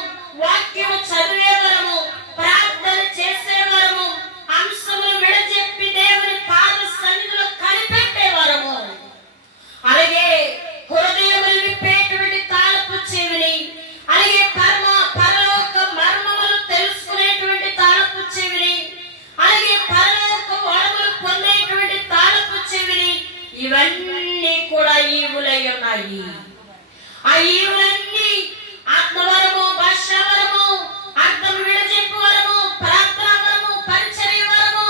ఉన్నాయి. ఆ ఈవులన్నీ ఆత్మవరము, భాషావరము, అర్థం విడచెప్పు వరము, ప్రార్థన వరము, పరిచర్య వరము,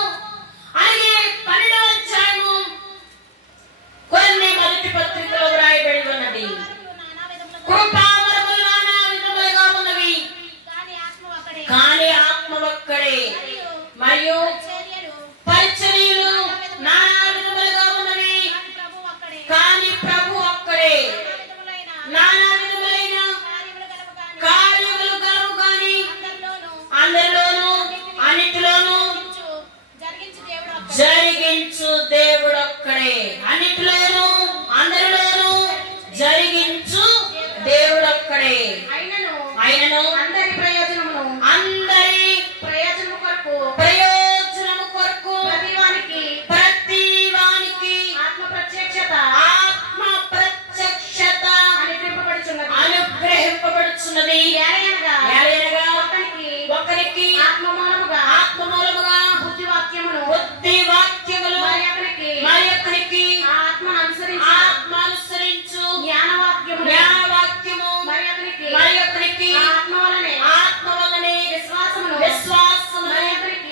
అలాగే 12వ అధ్యాయము కొన్ని మొదటి పత్రికలో వ్రాయబడి ఉన్నది. కృపావరములు నానా విధములుగా ఉన్నవి, కానీ ఆత్మ ఒక్కడే. మరియు పరిచర్యలు నానా విధములుగా ఉన్నవి, కానీ ప్రభు ఒక్కడే. నానా విధములైన కార్యములు కలవు, కానీ అందరిలోనూ అన్నిటిలోనూ జరిగించు దేవుడు ఒక్కడే. అన్నిటిలోనూ అందరిలోనూ జరిగించు దేవుడు ఒక్కడే. ఆయనను అందరి ప్రయోజనము కొరకు ప్రతివానికి ఆత్మ ప్రత్యక్షత అనుగ్రహింపబడుచున్నది. ఒకరికి ఆత్మ మూలముగా బుద్ధి వాక్యములు, మరి ఒకరికి ఆత్మ అనుసరించు జ్ఞానవాక్యము, మరి ఒకరికి ఆత్మ వలనే విశ్వాసము,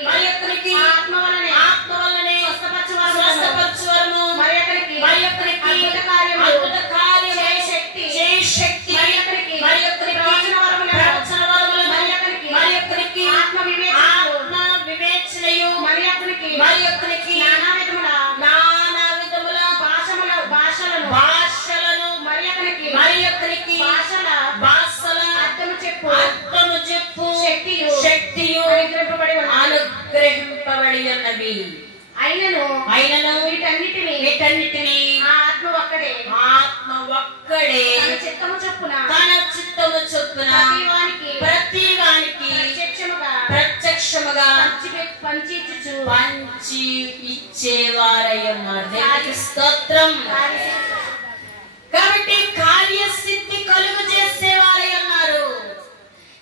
మరి ఒకరికి ఆత్మ వలనే స్వస్థపరచు వరము, మరి ఒకరికి అద్భుత కార్యములు చేయ శక్తి, మరి ఒకరికి ప్రవచన వరములు, మరి ఒకరికి ఆత్మ వివేచనయు, మరి ఒకరికి నానా విధముల భాషలను, మరి ఒకరికి భాషల అర్థము చెప్పు శక్తియు అనుగ్రహింపబడి ఉన్నవి. అయినను వీటన్నిటిని ఆత్మ ఒక్కడే తన చిత్తము చొప్పున ప్రతివానికి ప్రత్యక్షముగా పంచి ఇచ్చేవారై ఉన్నారు. దేవునికి స్తోత్రం. కాబట్టి కార్యసిద్ధి కలుగు చేసేవారై ఉన్నారు.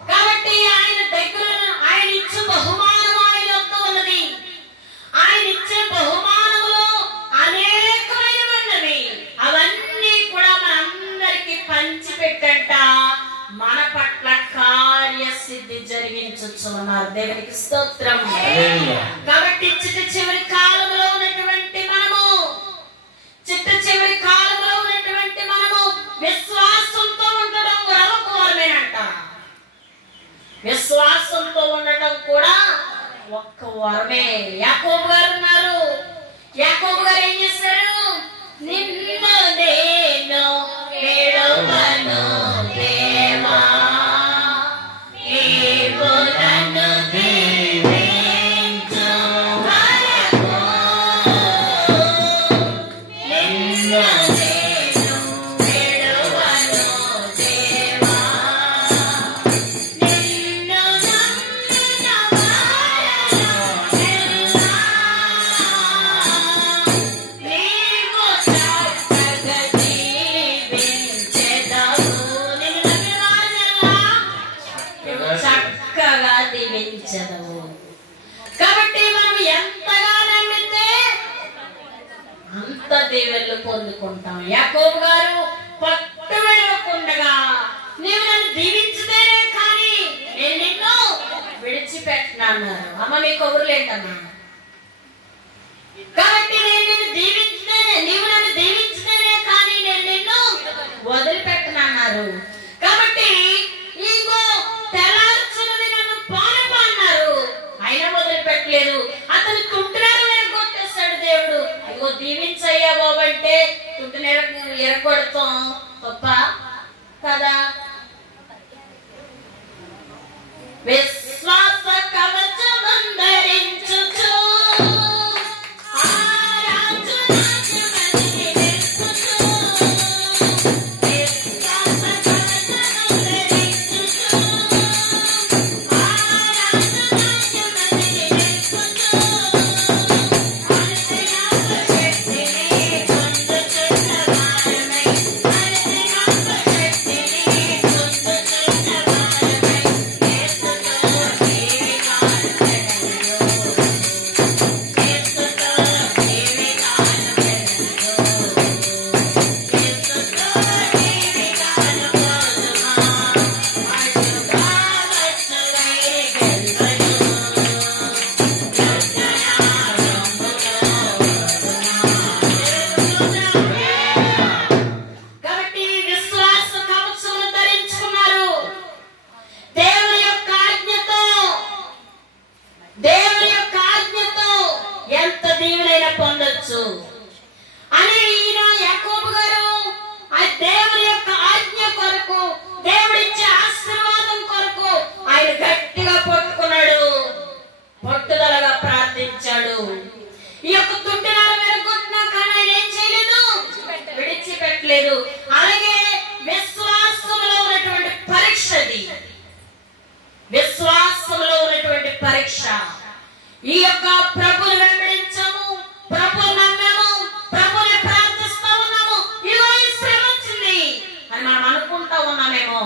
కాబట్టి ఆయన దగ్గర ఆయన ఇచ్చే బహుమానం ఆయన వద్ద ఉన్నది. ఆయన ఇచ్చే బహుమానములో అనేకమైనవి. అవన్నీ కూడా మనందరికి పంచిపెట్టంట మన పట్ల కార్యసిద్ధి జరిగించుచున్నారు. దేవునికి స్తోత్రం. కాబట్టి చిట్ట చివరి కాలంలో ఉన్నటువంటి మనము విశ్వాసంతో ఉండడం వరకు వరమేనంట. విశ్వాసంతో ఉండటం కూడా ఒక్క వరమే. యాకోబు గారు ఉన్నారు. యాకోబు గారు ఏం చేశారు? నిన్ను నేను విడువను దేవా, నీవు నన్ను దీవించు వరకు, నిన్ను నేను విడువను దేవా, నిన్ను నమ్మిన వారను ఎల్లా నీవు చక్కగా దీవించెదవు. నిన్ను నమ్మిన వారనెల్లా చక్కగా దీవించెదవు. కాబట్టి మనం ఎంతగా నమ్మితే అంత దీవెనలు పొందుకుంటాం. యాకోబు గారు పట్టు విడవకుండగా నీవు నన్ను దీవించితేనే కానీ నేను నిన్ను విడిచిపెట్టనన్నారు. అమ్మ మీ కబుర్లేంటన్నా? కాబట్టి నేను నిన్ను దీవించితేనే, నీవు నన్ను దీవించితేనే కానీ నేను నిన్ను వదిలిపెట్టనన్నారు. కాబట్టి ఇంకో తెల్లార్చున్నది నన్ను పానము అన్నారు. అయినా వదిలిపెట్టలేదు. అతను తుంటునేరు ఎరగొట్టేశాడు దేవుడు. ఇగో దీవించయ్యా బాబు అంటే తుంటునేరు ఎరగొడతాం గొప్ప కదా. విశ్వాస కవచం ధరించుచు పరీక్ష. ఈ యొక్క ప్రభుని వెంబడించాము, ప్రభుని నమ్మాము, ప్రభుని ప్రార్థిస్తా ఉన్నాము, ఇదిగో ఈ శ్రమ వచ్చింది అని మనం అనుకుంటా ఉన్నామేమో.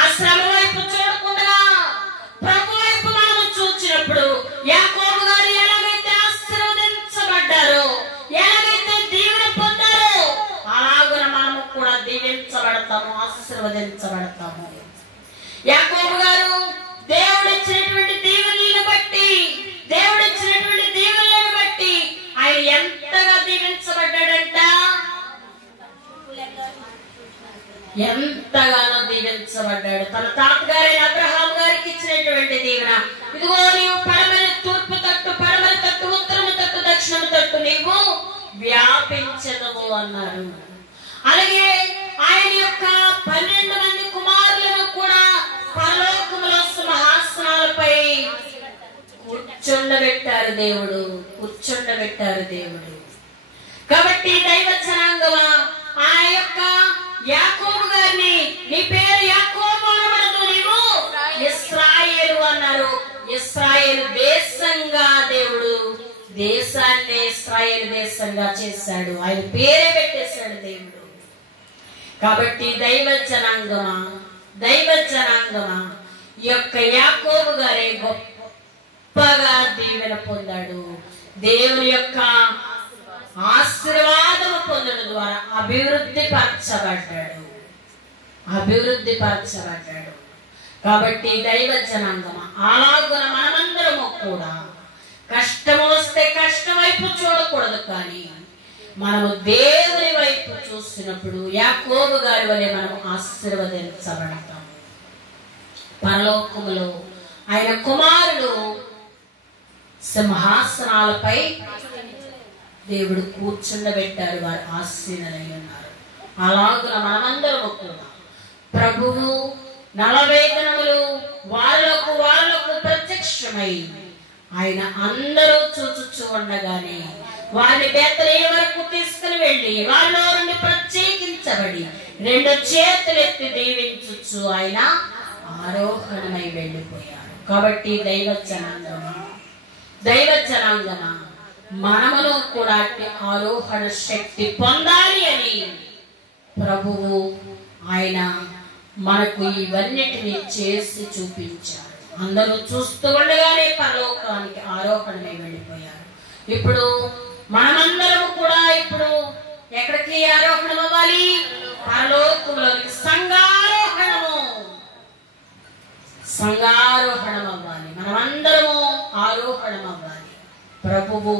ఆ శ్రమ వైపు చూడకుండా ప్రభు వైపు మనము చూచినప్పుడు యాకోబు గారు ఎలాగైతే ఆశీర్వదించబడ్డారో, ఎలాగైతే దీవెన పొందారో, అలాగున మనము కూడా దీవించబడతాము, ఆశీర్వదించబడతాము. యాకోబు గారు దేవుడిచ్చినటువంటి దీవెనలను బట్టి, దేవుడిచ్చినటువంటి దీవెనలను బట్టి ఆయన ఎంతగా దీవించబడ్డాడంట, ఎంతగానో దీవించబడ్డాడు. తన తాతగారైన అబ్రహాం గారికి ఇచ్చినటువంటి దీవెన, ఇదిగో నీవు పడమరి తూర్పు తట్టు, పడమరి తట్టు, ఉత్తరము తట్టు, దక్షిణము తట్టు నీవు వ్యాపించదవు అన్నారు. అలాగే ఆయన యొక్క 12 మంది కుమారులను కూడా పరలోకములో సింహాసనాలపై కూర్చుండబెట్టారు దేవుడు, కూర్చుండబెట్టారు దేవుడు. కాబట్టి దైవ జనాంగమా, ఆ యొక్క యాకోబు గారిని నీ పేరు యాకోబు అనబడదు, నీవు ఇశ్రాయేలు అన్నారు. ఇశ్రాయేలు దేశంగా దేవుడు దేశాన్ని ఇశ్రాయేలు దేశంగా చేశాడు, ఆయన పేరే పెట్టేశాడు దేవుడు. కాబట్టి దైవ జనాంగమా, దైవ జనాంగమా, ఈ యొక్క యాకోబు గారే గొప్పగా దీవెన పొందాడు. దేవుని యొక్క ఆశీర్వాదము పొందడం ద్వారా అభివృద్ధి పరచబడ్డాడు, అభివృద్ధి పరచబడ్డాడు. కాబట్టి దైవ జనాంగమా, అలాగున మనమందరము కూడా కష్టం వస్తే కష్టం వైపు చూడకూడదు, కానీ మనము దేవుని వైపు చూసినప్పుడు యాకోబు గారి వలె మనం ఆశీర్వదించబడతాం. పరలోకములో ఆయన కుమారులు సింహాసనాలపై దేవుడు కూర్చుండబెట్టారు, వారు ఆశీనులై ఉన్నారు. అలాగున మనమందరము కూడా ప్రభువు 40 దినములు వాళ్లకు ప్రత్యక్షమై ఆయన అందరూ చూచుచూ ఉండగానే వారిని బేతలేహేము వరకు తీసుకుని వెళ్ళి వాళ్ళలో నుండి ప్రత్యేకించబడి 2 చేతులెత్తి దీవించుచు ఆయన ఆరోహణమై వెళ్ళిపోయారు. కాబట్టి దైవ జనాంగమా, దైవ జనాంగమా, మనములో కూడా ఆరోహణ శక్తి పొందాలి అని ప్రభువు ఆయన మనకు ఇవన్నిటిని చేసి చూపించారు. అందరూ చూస్తూ ఉండగానే పరలోకానికి ఆరోహణమై వెళ్ళిపోయారు. ఇప్పుడు మనమందరము కూడా ఇప్పుడు ఎక్కడికి ఆరోహణం అవ్వాలి? పరలోకంలోకి సంఘారోహణము, సంఘారోహణం అవ్వాలి. మనమందరము ఆరోహణం అవ్వాలి. ప్రభువు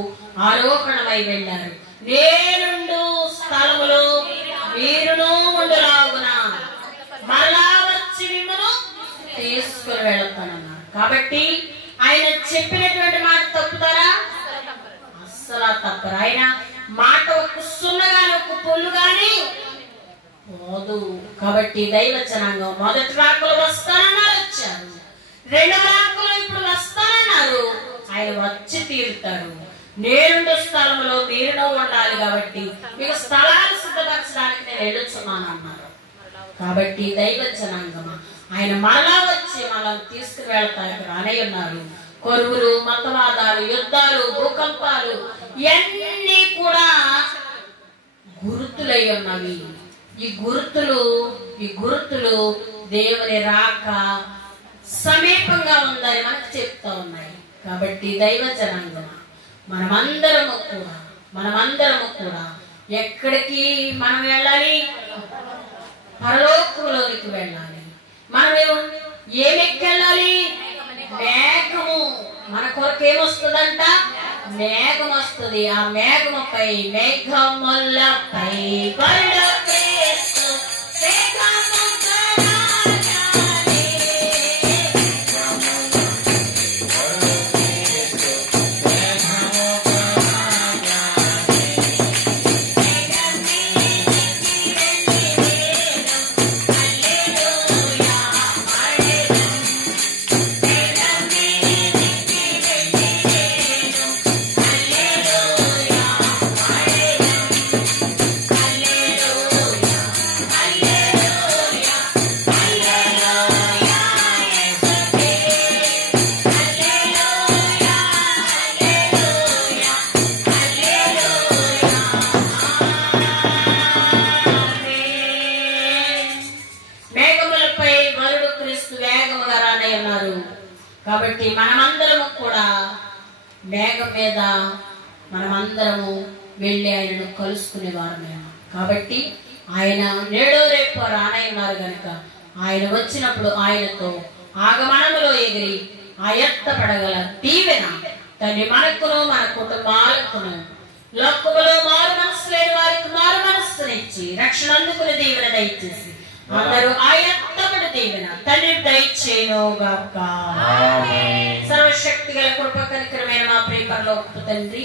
ఆరోహణమై వెళ్ళారు. నేనుండు స్థలములో మీరును ఉండులాగున మరలా వచ్చి మిమ్మను తీసుకుని వెళతానన్నారు. కాబట్టి ఆయన చెప్పినటువంటి మాట తప్పుతారా? అస్సలు తప్పరు. ఆయన మాట ఒక సున్నగాని ఒక పొల్లు గాని పోదు. కాబట్టి దైవ జనాంగం మొదటి రాకలు వస్తానన్నారు, వచ్చారు. 2వ రాకలు ఇప్పుడు వస్తానన్నారు, ఆయన వచ్చి తీరుతారు. నేనుండు స్థలంలో మీరును ఉండాలి, కాబట్టి మీకు స్థలాన్ని సిద్ధపరచడానికి నేను వెళ్ళుచున్నాను అన్నారు. కాబట్టి దైవ జనాంగమా, ఆయన మరలా వచ్చి మనల్ని తీసుకుని వెళ్తానికి రానే ఉన్నారు. కరువులు, మతవాదాలు, యుద్ధాలు, భూకంపాలు ఇవన్నీ కూడా గుర్తులై ఉన్నవి. ఈ గుర్తులు దేవుని రాక సమీపంగా ఉందని మనకు చెప్తా ఉన్నాయి. కాబట్టి దైవ జనాంగమా, మనమందరము కూడా ఎక్కడికి మనం వెళ్ళాలి? పరలోకంలోనికి వెళ్ళాలి. మనం ఏమెక్కెళ్ళాలి? మేఘము. మన కొరకు ఏమొస్తుందంట? మేఘం వస్తుంది. ఆ మేఘముపై మేఘములపై ఉన్నారు. కాబట్టి మనమందరము కూడా మేఘం మీద మనమందరము వెళ్ళి ఆయనను కలుసుకునే వారమే. కాబట్టి ఆయన నేడో రేపు రానయ్యున్నారు గనుక ఆయన వచ్చినప్పుడు ఆయనతో ఆగమనములో ఎగిరి ఆయత్తపడగల దీవెన తండ్రి మనకును మన కుటుంబాలకును, లోకములో మారు మనసు లేని వారికి మారు మనస్సునిచ్చి రక్షణ అందుకుని దీవెన దయచేసి అందరూ ఆయత్తపడి దీవెన తండ్రి దయచేయుగాక. సర్వశక్తి గల కృప కనికరమైన మా ప్రియ పరలోకపు తండ్రి,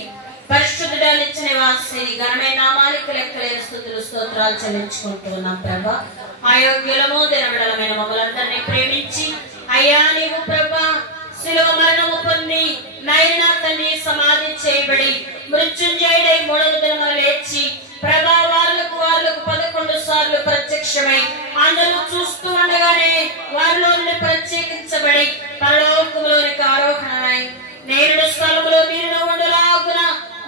పరిశుద్ధుడా నిత్య నివాసి ఘనమైన నామానికి లెక్కలేని స్తుతులు స్తోత్రాలు చెల్లించుకుంటున్నాం ప్రభా. అయోగ్యులము దినబిడలమైన మమ్మల్ందరినీ ప్రేమించి అయ్యా నీవు ప్రభా శిలువ మరణము పొంది నైనా తండ్రి సమాధి చేయబడి మృత్యుంజయుడై మూడవ దినమున లేచి ప్రభా వారులకు 11 సార్లు ప్రత్యక్షమై అందరూ చూస్తూ ఉండగానే వారిలో నుండి ప్రత్యేకించబడి పరలోకములోనికి ఆరోహణమై నేరుడు స్థలములో మీరు ఉండలాగున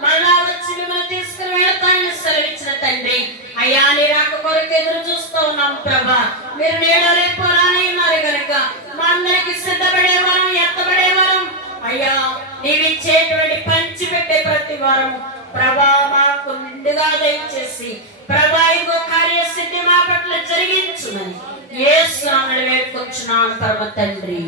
మరలా వచ్చి మిమ్మల్ని తీసుకుని వెళతానని సెలవిచ్చిన తండ్రి, అయ్యా నీ రాక కొరకు ఎదురు చూస్తూ ఉన్నాం ప్రభా. మీరు నేడో రేపు రానయ్యున్నారు గనుక మా అందరికి సిద్ధపడేవారం, ఎత్తబడేవారం అయ్యా నీవిచ్చేటువంటి పంచి పెట్టే ప్రతి వారము ప్రభా మాకు నిండుగా దయచేసి ప్రభా ఇంకో కార్యసిద్ధి మా పట్ల జరిగించుమని యేసు నామములో వేడుకొంచున్నాను పరమ తండ్రి.